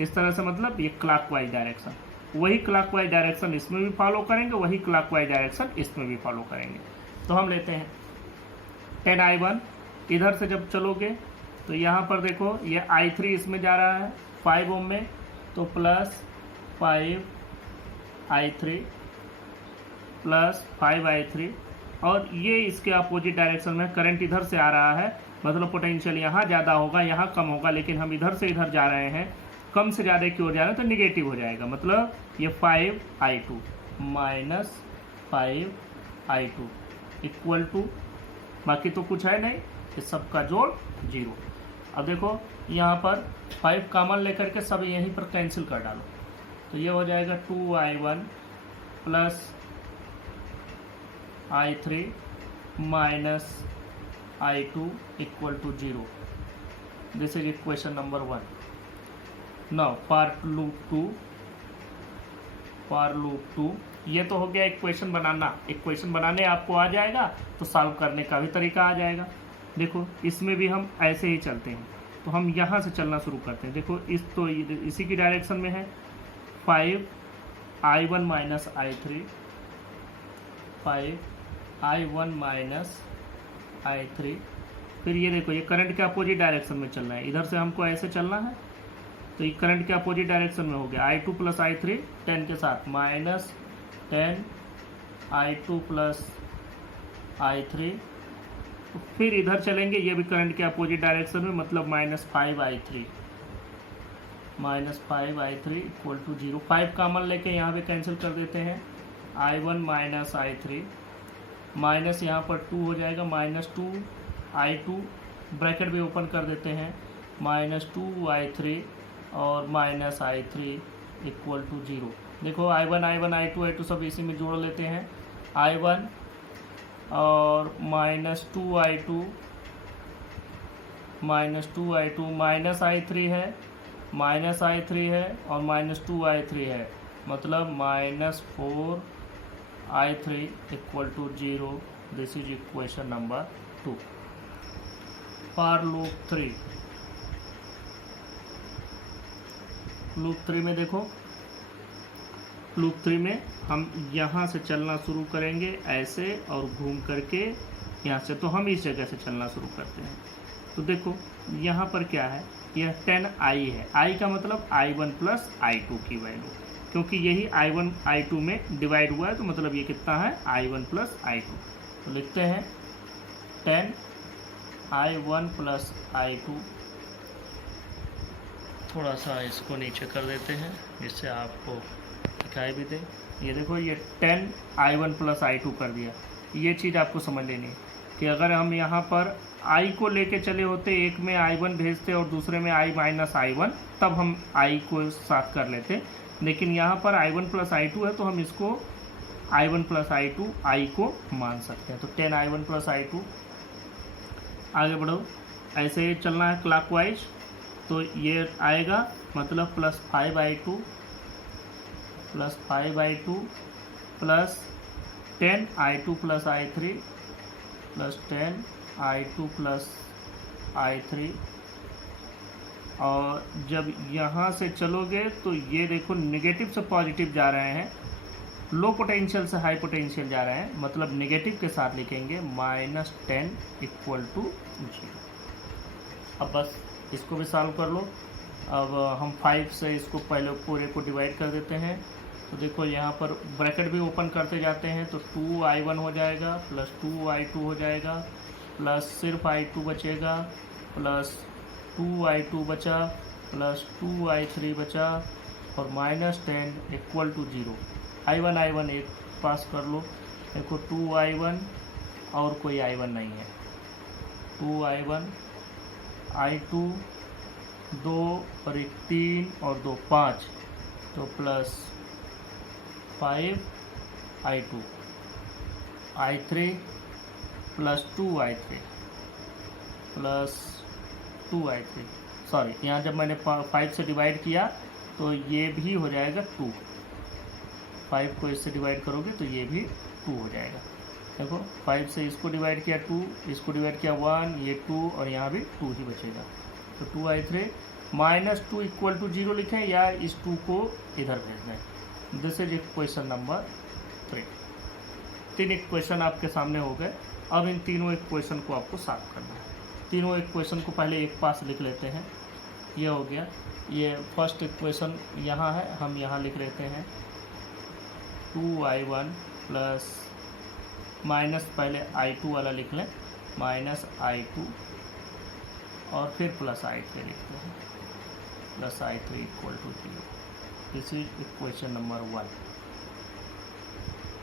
इस तरह से मतलब ये क्लॉकवाइज डायरेक्शन, वही क्लॉकवाइज डायरेक्शन इसमें भी फॉलो करेंगे, वही क्लॉकवाइज डायरेक्शन इसमें भी फॉलो करेंगे। तो हम लेते हैं 10I1, इधर से जब चलोगे तो यहाँ पर देखो ये I3 इसमें जा रहा है 5 ओम में, तो प्लस 5I3 प्लस 5I3, और ये इसके अपोजिट डायरेक्शन में करंट इधर से आ रहा है, मतलब पोटेंशियल यहाँ ज़्यादा होगा यहाँ कम होगा, लेकिन हम इधर से इधर जा रहे हैं, कम से ज़्यादा की ओर जा रहे हैं तो निगेटिव हो जाएगा। मतलब ये 5I2 minus 5I2 equal to, बाकी तो कुछ है नहीं, इस सब का जोड़ 0। अब देखो यहाँ पर 5 कॉमन लेकर के सब यहीं पर कैंसिल कर डालो, तो ये हो जाएगा 2I1 plus I3 minus I2 equal to 0। This is equation number 1। Now for loop 2, ये तो हो गया इक्वेशन बनाना। इक्वेशन बनाने आपको आ जाएगा तो सॉल्व करने का भी तरीका आ जाएगा। देखो इसमें भी हम ऐसे ही चलते हैं, तो हम यहाँ से चलना शुरू करते हैं। देखो इसी की डायरेक्शन में है 5I1 minus I3, 5I1 minus I3, फिर ये देखो ये करंट के अपोजिट डायरेक्शन में चल रहा है, इधर से हमको ऐसे चलना है, तो ये करंट के अपोजिट डायरेक्शन में हो गया I2 प्लस I3 10 के साथ माइनस 10I2 प्लस I3, फिर इधर चलेंगे, ये भी करंट के अपोजिट डायरेक्शन में, मतलब minus 5I3 equal to 0। 5 common लेके यहाँ पे कैंसिल कर देते हैं, I1 माइनस I3 माइनस यहाँ पर 2 हो जाएगा, माइनस 2I2 ब्रैकेट भी ओपन कर देते हैं, माइनस 2I3 और माइनस I3 इक्वल टू 0। देखो I1 I2 सब इसी में जोड़ लेते हैं, I1 और माइनस 2I2 माइनस I3 है और माइनस 2I3 है, मतलब minus 4I3 equal to 0। This is equation number 2 for loop 3 में देखो, लूप 3 में हम यहाँ से चलना शुरू करेंगे ऐसे और घूम करके यहाँ से, तो हम इस जगह से चलना शुरू करते हैं। तो देखो यहाँ पर क्या है, यह 10I है, I का मतलब I1 प्लस I2 की वैल्यू, क्योंकि यही I1 I2 में डिवाइड हुआ है, तो मतलब ये कितना है I1 प्लस I2। तो लिखते हैं 10I1 प्लस I2, थोड़ा सा इसको नीचे कर देते हैं जिससे आपको दिखाई भी दे। ये देखो ये 10I1 प्लस I2 कर दिया। ये चीज़ आपको समझ लेनी है कि अगर हम यहाँ पर I को लेके चले होते, एक में I1 भेजते और दूसरे में I माइनस I1, तब हम I को साथ कर लेते, लेकिन यहाँ पर I1 प्लस I2 है तो हम इसको I1 प्लस I2 I को मान सकते हैं। तो 10I1 प्लस I2, आगे बढ़ो, ऐसे चलना है क्लॉकवाइज, तो ये आएगा मतलब plus 5I2 plus 10I2 plus I3 plus 10I2 plus I3, और जब यहाँ से चलोगे तो ये देखो निगेटिव से पॉजिटिव जा रहे हैं, लो पोटेंशियल से हाई पोटेंशियल जा रहे हैं, मतलब नेगेटिव के साथ लिखेंगे माइनस 10 इक्वल टू 0। अब बस इसको भी सॉल्व कर लो। अब हम 5 से इसको पहले पूरे को डिवाइड कर देते हैं, तो देखो यहाँ पर ब्रैकेट भी ओपन करते जाते हैं, तो 2I1 हो जाएगा प्लस 2I2 हो जाएगा, प्लस सिर्फ I2 बचेगा, प्लस 2I2 बचा, प्लस 2I3 बचा, और माइनस 10 इक्वल टू 0। I1 एक पास कर लो, देखो 2I1 और कोई I1 नहीं है, 2I1 I2 2 और 1 3 और 2 5, तो plus 5I2 I3 plus 2I3 plus 2I3, sorry यहाँ जब मैंने 5 से डिवाइड किया तो ये भी हो जाएगा 2। 5 को इससे डिवाइड करोगे तो ये भी 2 हो जाएगा। देखो 5 से इसको डिवाइड किया 2, इसको डिवाइड किया 1, ये 2 और यहाँ भी 2 ही बचेगा। तो 2i3 -2 इक्वल टू 0 लिखें या इस 2 को इधर भेज दें। This is equation number 3। 3 equation आपके सामने हो गए। अब इन तीनों इक्वेशन को आपको सॉल्व करना है। तीनों इक्वेशन को पहले एक पास लिख लेते हैं। ये हो गया, ये फर्स्ट इक्वेशन यहाँ है, हम यहाँ लिख लेते हैं 2i1 प्लस माइनस, पहले i2 वाला लिख लें, -i2 और फिर प्लस i3 लिखते हैं, plus i3 equal to 0। This is equation number 1।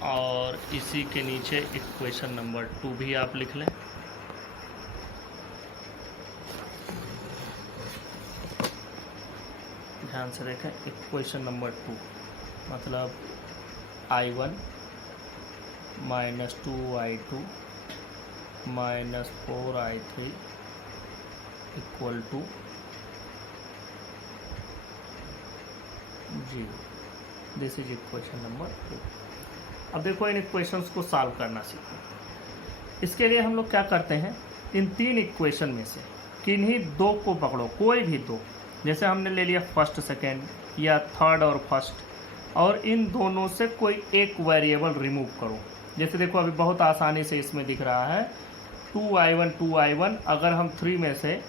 और इसी के नीचे इक्वेशन नंबर 2 भी आप लिख लें। ध्यान से देखें, इक्वेशन नंबर 2 मतलब i1 -2i2 -4i3 equal to 0। This is equation number 2। अब देखो इन इक्वेशंस को सॉल्व करना सीखो। इसके लिए हम लोग क्या करते हैं, इन 3 इक्वेशन में से किन्हीं 2 को पकड़ो, कोई भी 2। जैसे हमने ले लिया फर्स्ट सेकेंड या थर्ड और फर्स्ट, और इन दोनों से कोई एक वेरिएबल रिमूव करो। जैसे देखो अभी बहुत आसानी से इसमें दिख रहा है 2i1 अगर हम 3 में से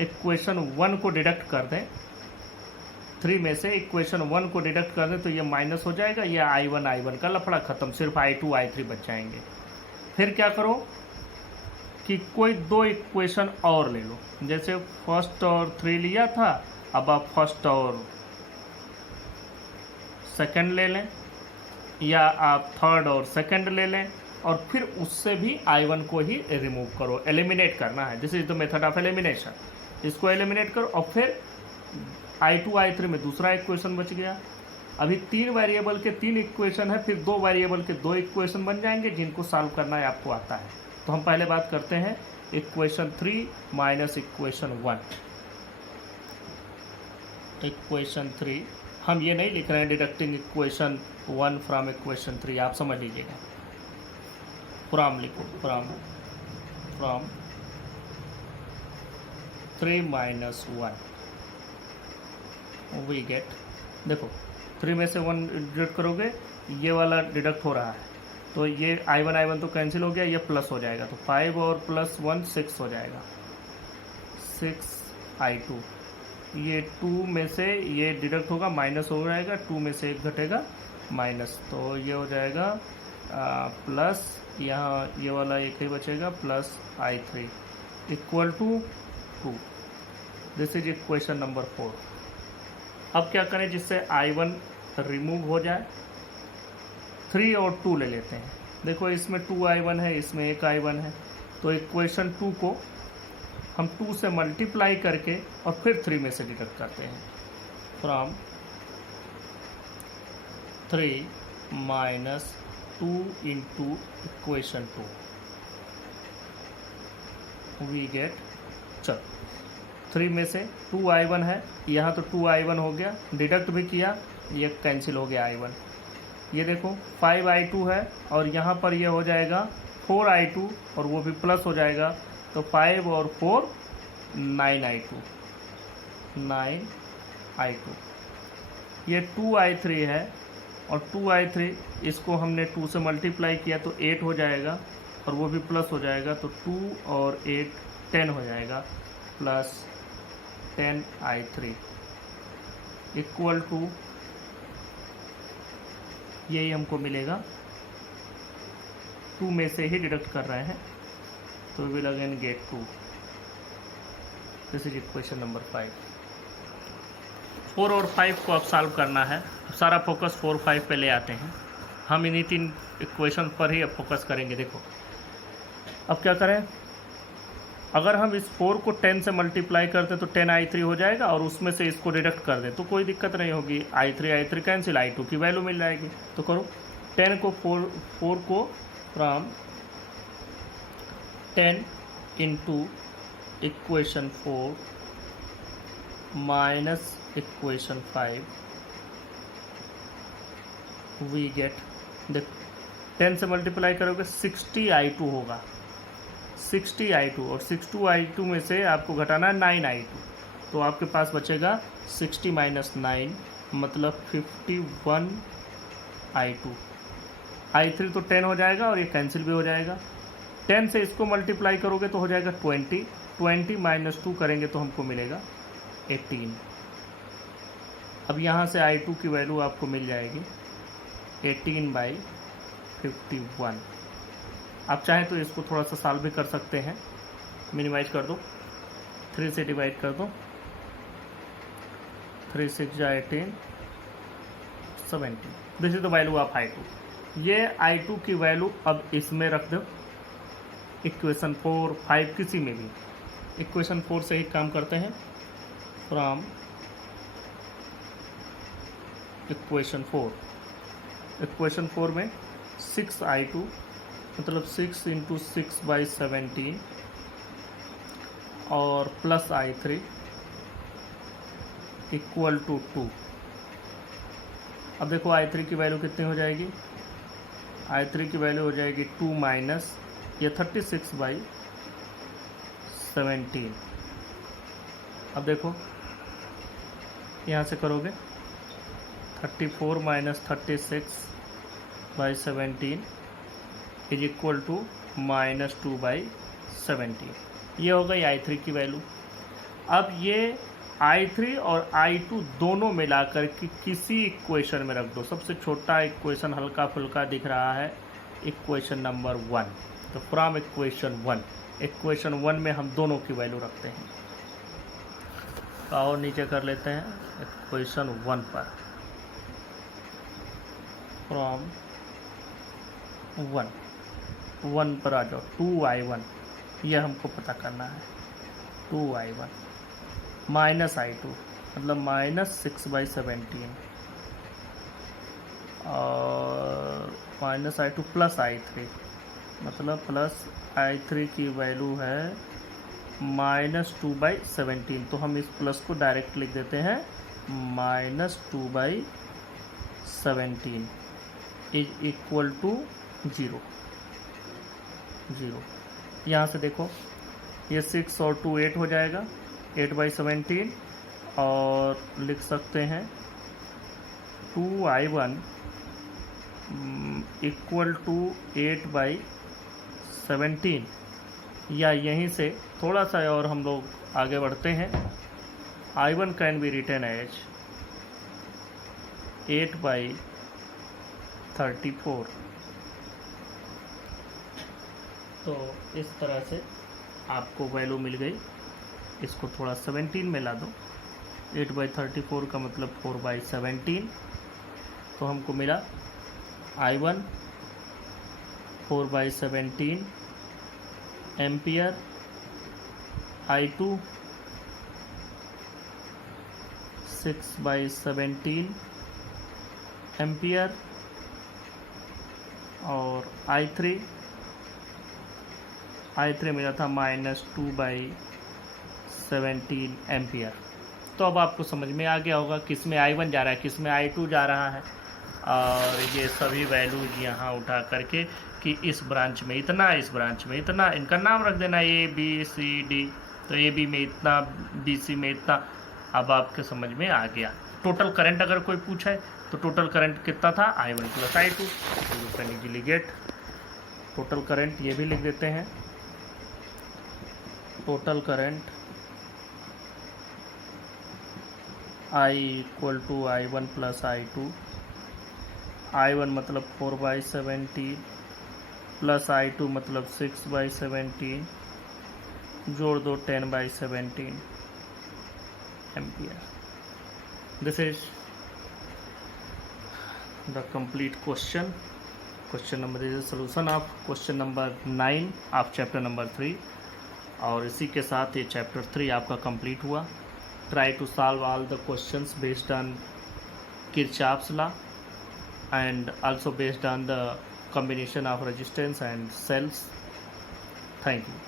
इक्वेशन 1 को डिडक्ट कर दें, 3 में से इक्वेशन 1 को डिडक्ट कर दें तो ये माइनस हो जाएगा, ये i1 का लफड़ा ख़त्म, सिर्फ i2 i3 बच जाएंगे। फिर क्या करो कि कोई 2 इक्वेशन और ले लो। जैसे फर्स्ट और 3 लिया था, अब आप फर्स्ट और सेकंड ले लें, या आप थर्ड और सेकंड ले लें, और फिर उससे भी i1 को ही रिमूव करो, एलिमिनेट करना है। This is the method of elimination. इसको एलिमिनेट करो और फिर i2 i3 में दूसरा इक्वेशन बच गया। अभी 3 वेरिएबल के 3 इक्वेशन है, फिर 2 वेरिएबल के 2 इक्वेशन बन जाएंगे जिनको सॉल्व करना है, आपको आता है। तो हम पहले बात करते हैं इक्वेशन 3 माइनस इक्वेशन 1। इक्वेशन 3 हम ये नहीं लिख रहे हैं डिडक्टिंग इक्वेशन 1 फ्रॉम इक्वेशन 3, आप समझ लीजिएगा। फ्रॉम लिखो, फ्रॉम 3 माइनस 1 वी गेट। देखो 3 में से 1 डिडक्ट करोगे, ये वाला डिडक्ट हो रहा है, तो ये i1 तो कैंसिल हो गया, ये प्लस हो जाएगा, तो 5 और प्लस 1 6 हो जाएगा, 6i2। ये 2 में से ये डिडक्ट होगा, माइनस हो जाएगा, 2 में से 1 घटेगा माइनस, तो ये हो जाएगा प्लस, यहाँ ये वाला एक ही बचेगा, plus i3 equal to 2। This is equation number 4। अब क्या करें जिससे i1 रिमूव हो जाए, 3 और 2 ले लेते हैं। देखो इसमें 2i1 है, इसमें एक i1 है, तो इक्वेशन 2 को हम 2 से मल्टीप्लाई करके और फिर 3 में से डिडक्ट करते हैं। From 3 minus 2 into equation 2 we get, चलो 3 में से 2i1 है, यहाँ तो 2i1 हो गया, डिडक्ट भी किया, ये कैंसिल हो गया i1। ये देखो 5i2 है और यहाँ पर ये हो जाएगा 4i2 और वो भी प्लस हो जाएगा, तो 5 और 4 9i2। ये 2i3 है और 2i3 इसको हमने 2 से मल्टीप्लाई किया तो 8 हो जाएगा और वो भी प्लस हो जाएगा, तो 2 और 8 10 हो जाएगा, प्लस 10i3 इक्वल टू, यही हमको मिलेगा। 2 में से ही डिडक्ट कर रहे हैं, तो will again get 2। This is equation number 5। 4 और 5 को अब सॉल्व करना है। सारा फोकस 4 5 पे ले आते हैं। हम इन्हीं 3 इक्वेशन पर ही अब फोकस करेंगे। देखो अब क्या करें, अगर हम इस 4 को 10 से मल्टीप्लाई करते तो 10i3 हो जाएगा और उसमें से इसको डिडक्ट कर दें तो कोई दिक्कत नहीं होगी, i3 कैंसिल, i2 की वैल्यू मिल जाएगी। तो करो 10 को 4 को from 10 into equation 4 minus equation 5 we get, देख 10 से मल्टीप्लाई करोगे 60i2 होगा, 60i2, और 62i2 में से आपको घटाना 9i2, तो आपके पास बचेगा 60 माइनस 9 मतलब 51i2। i3 तो 10 हो जाएगा और ये कैंसिल भी हो जाएगा। 10 से इसको मल्टीप्लाई करोगे तो हो जाएगा 20, 20 माइनस 2 करेंगे तो हमको मिलेगा 18। अब यहाँ से i2 की वैल्यू आपको मिल जाएगी 18/51। आप चाहें तो इसको थोड़ा सा सॉल्व भी कर सकते हैं, मिनिमाइज कर दो, 3 से डिवाइड कर दो, 3 6 जा 18, 17। This is the value of i2। ये i2 की वैल्यू अब इसमें रख दो, इक्वेशन 4, 5 किसी में भी। इक्वेशन 4 से ही काम करते हैं, फ्रॉम इक्वेशन 4। इक्वेशन 4 में 6i2 मतलब 6 इंटू 6/17 और प्लस i3 इक्वल टू 2। अब देखो i3 की वैल्यू कितनी हो जाएगी, i3 की वैल्यू हो जाएगी 2 माइनस ये 36/17। अब देखो यहाँ से करोगे 34 माइनस 36/17 इज इक्वल टू -2/17। ये हो गई i3 की वैल्यू। अब ये i3 और i2 दोनों मिलाकर के किसी इक्वेशन में रख दो। सबसे छोटा इक्वेशन हल्का फुल्का दिख रहा है, इक्वेशन नंबर 1। तो फ्रॉम इक्वेशन 1, इक्वेशन 1 में हम दोनों की वैल्यू रखते हैं। और नीचे कर लेते हैं इक्वेशन 1 पर, फ्रॉम 1 पर आ जाओ। 2i1 यह हमको पता करना है, 2i1 माइनस i2 मतलब -6/17 और माइनस i2 प्लस i3 मतलब प्लस i3 की वैल्यू है -2/17। तो हम इस प्लस को डायरेक्ट लिख देते हैं, -2/17 इज इक्वल टू 0। यहाँ से देखो ये 6 और 2 8 हो जाएगा, 8/17, और लिख सकते हैं 2i1 इक्वल टू 8/17, या यहीं से थोड़ा सा और हम लोग आगे बढ़ते हैं। i1 can be written as 8/34। तो इस तरह से आपको वैल्यू मिल गई। इसको थोड़ा 17 में ला दो, 8/34 का मतलब 4/17। तो हमको मिला i1 4/17 एम्पियर, i2 6/17 एम्पियर, और i3 मिला था -2/17 एम्पियर। तो अब आपको समझ में आ गया होगा किस में i1 जा रहा है, किस में i2 जा रहा है, और ये सभी वैल्यूज यहाँ उठा करके कि इस ब्रांच में इतना, इस ब्रांच में इतना, इनका नाम रख देना A B C D। तो AB में इतना, BC में इतना। अब आपके समझ में आ गया। टोटल करंट अगर कोई पूछे तो टोटल करंट कितना था, i1 प्लस i2। तो you can easily get total current. ये भी लिख देते हैं, total current I equal to i1 plus i2। i1 मतलब 4/17 प्लस i2 मतलब 6/17, जोड़ दो 10/17 ampere. This is the complete question. Question number is solution of question number 9 of chapter number 3। और इसी के साथ ये चैप्टर 3 आपका कंप्लीट हुआ। Try to solve all the questions based on Kirchhoff's law and also based on the combination of resistance and cells. Thank you.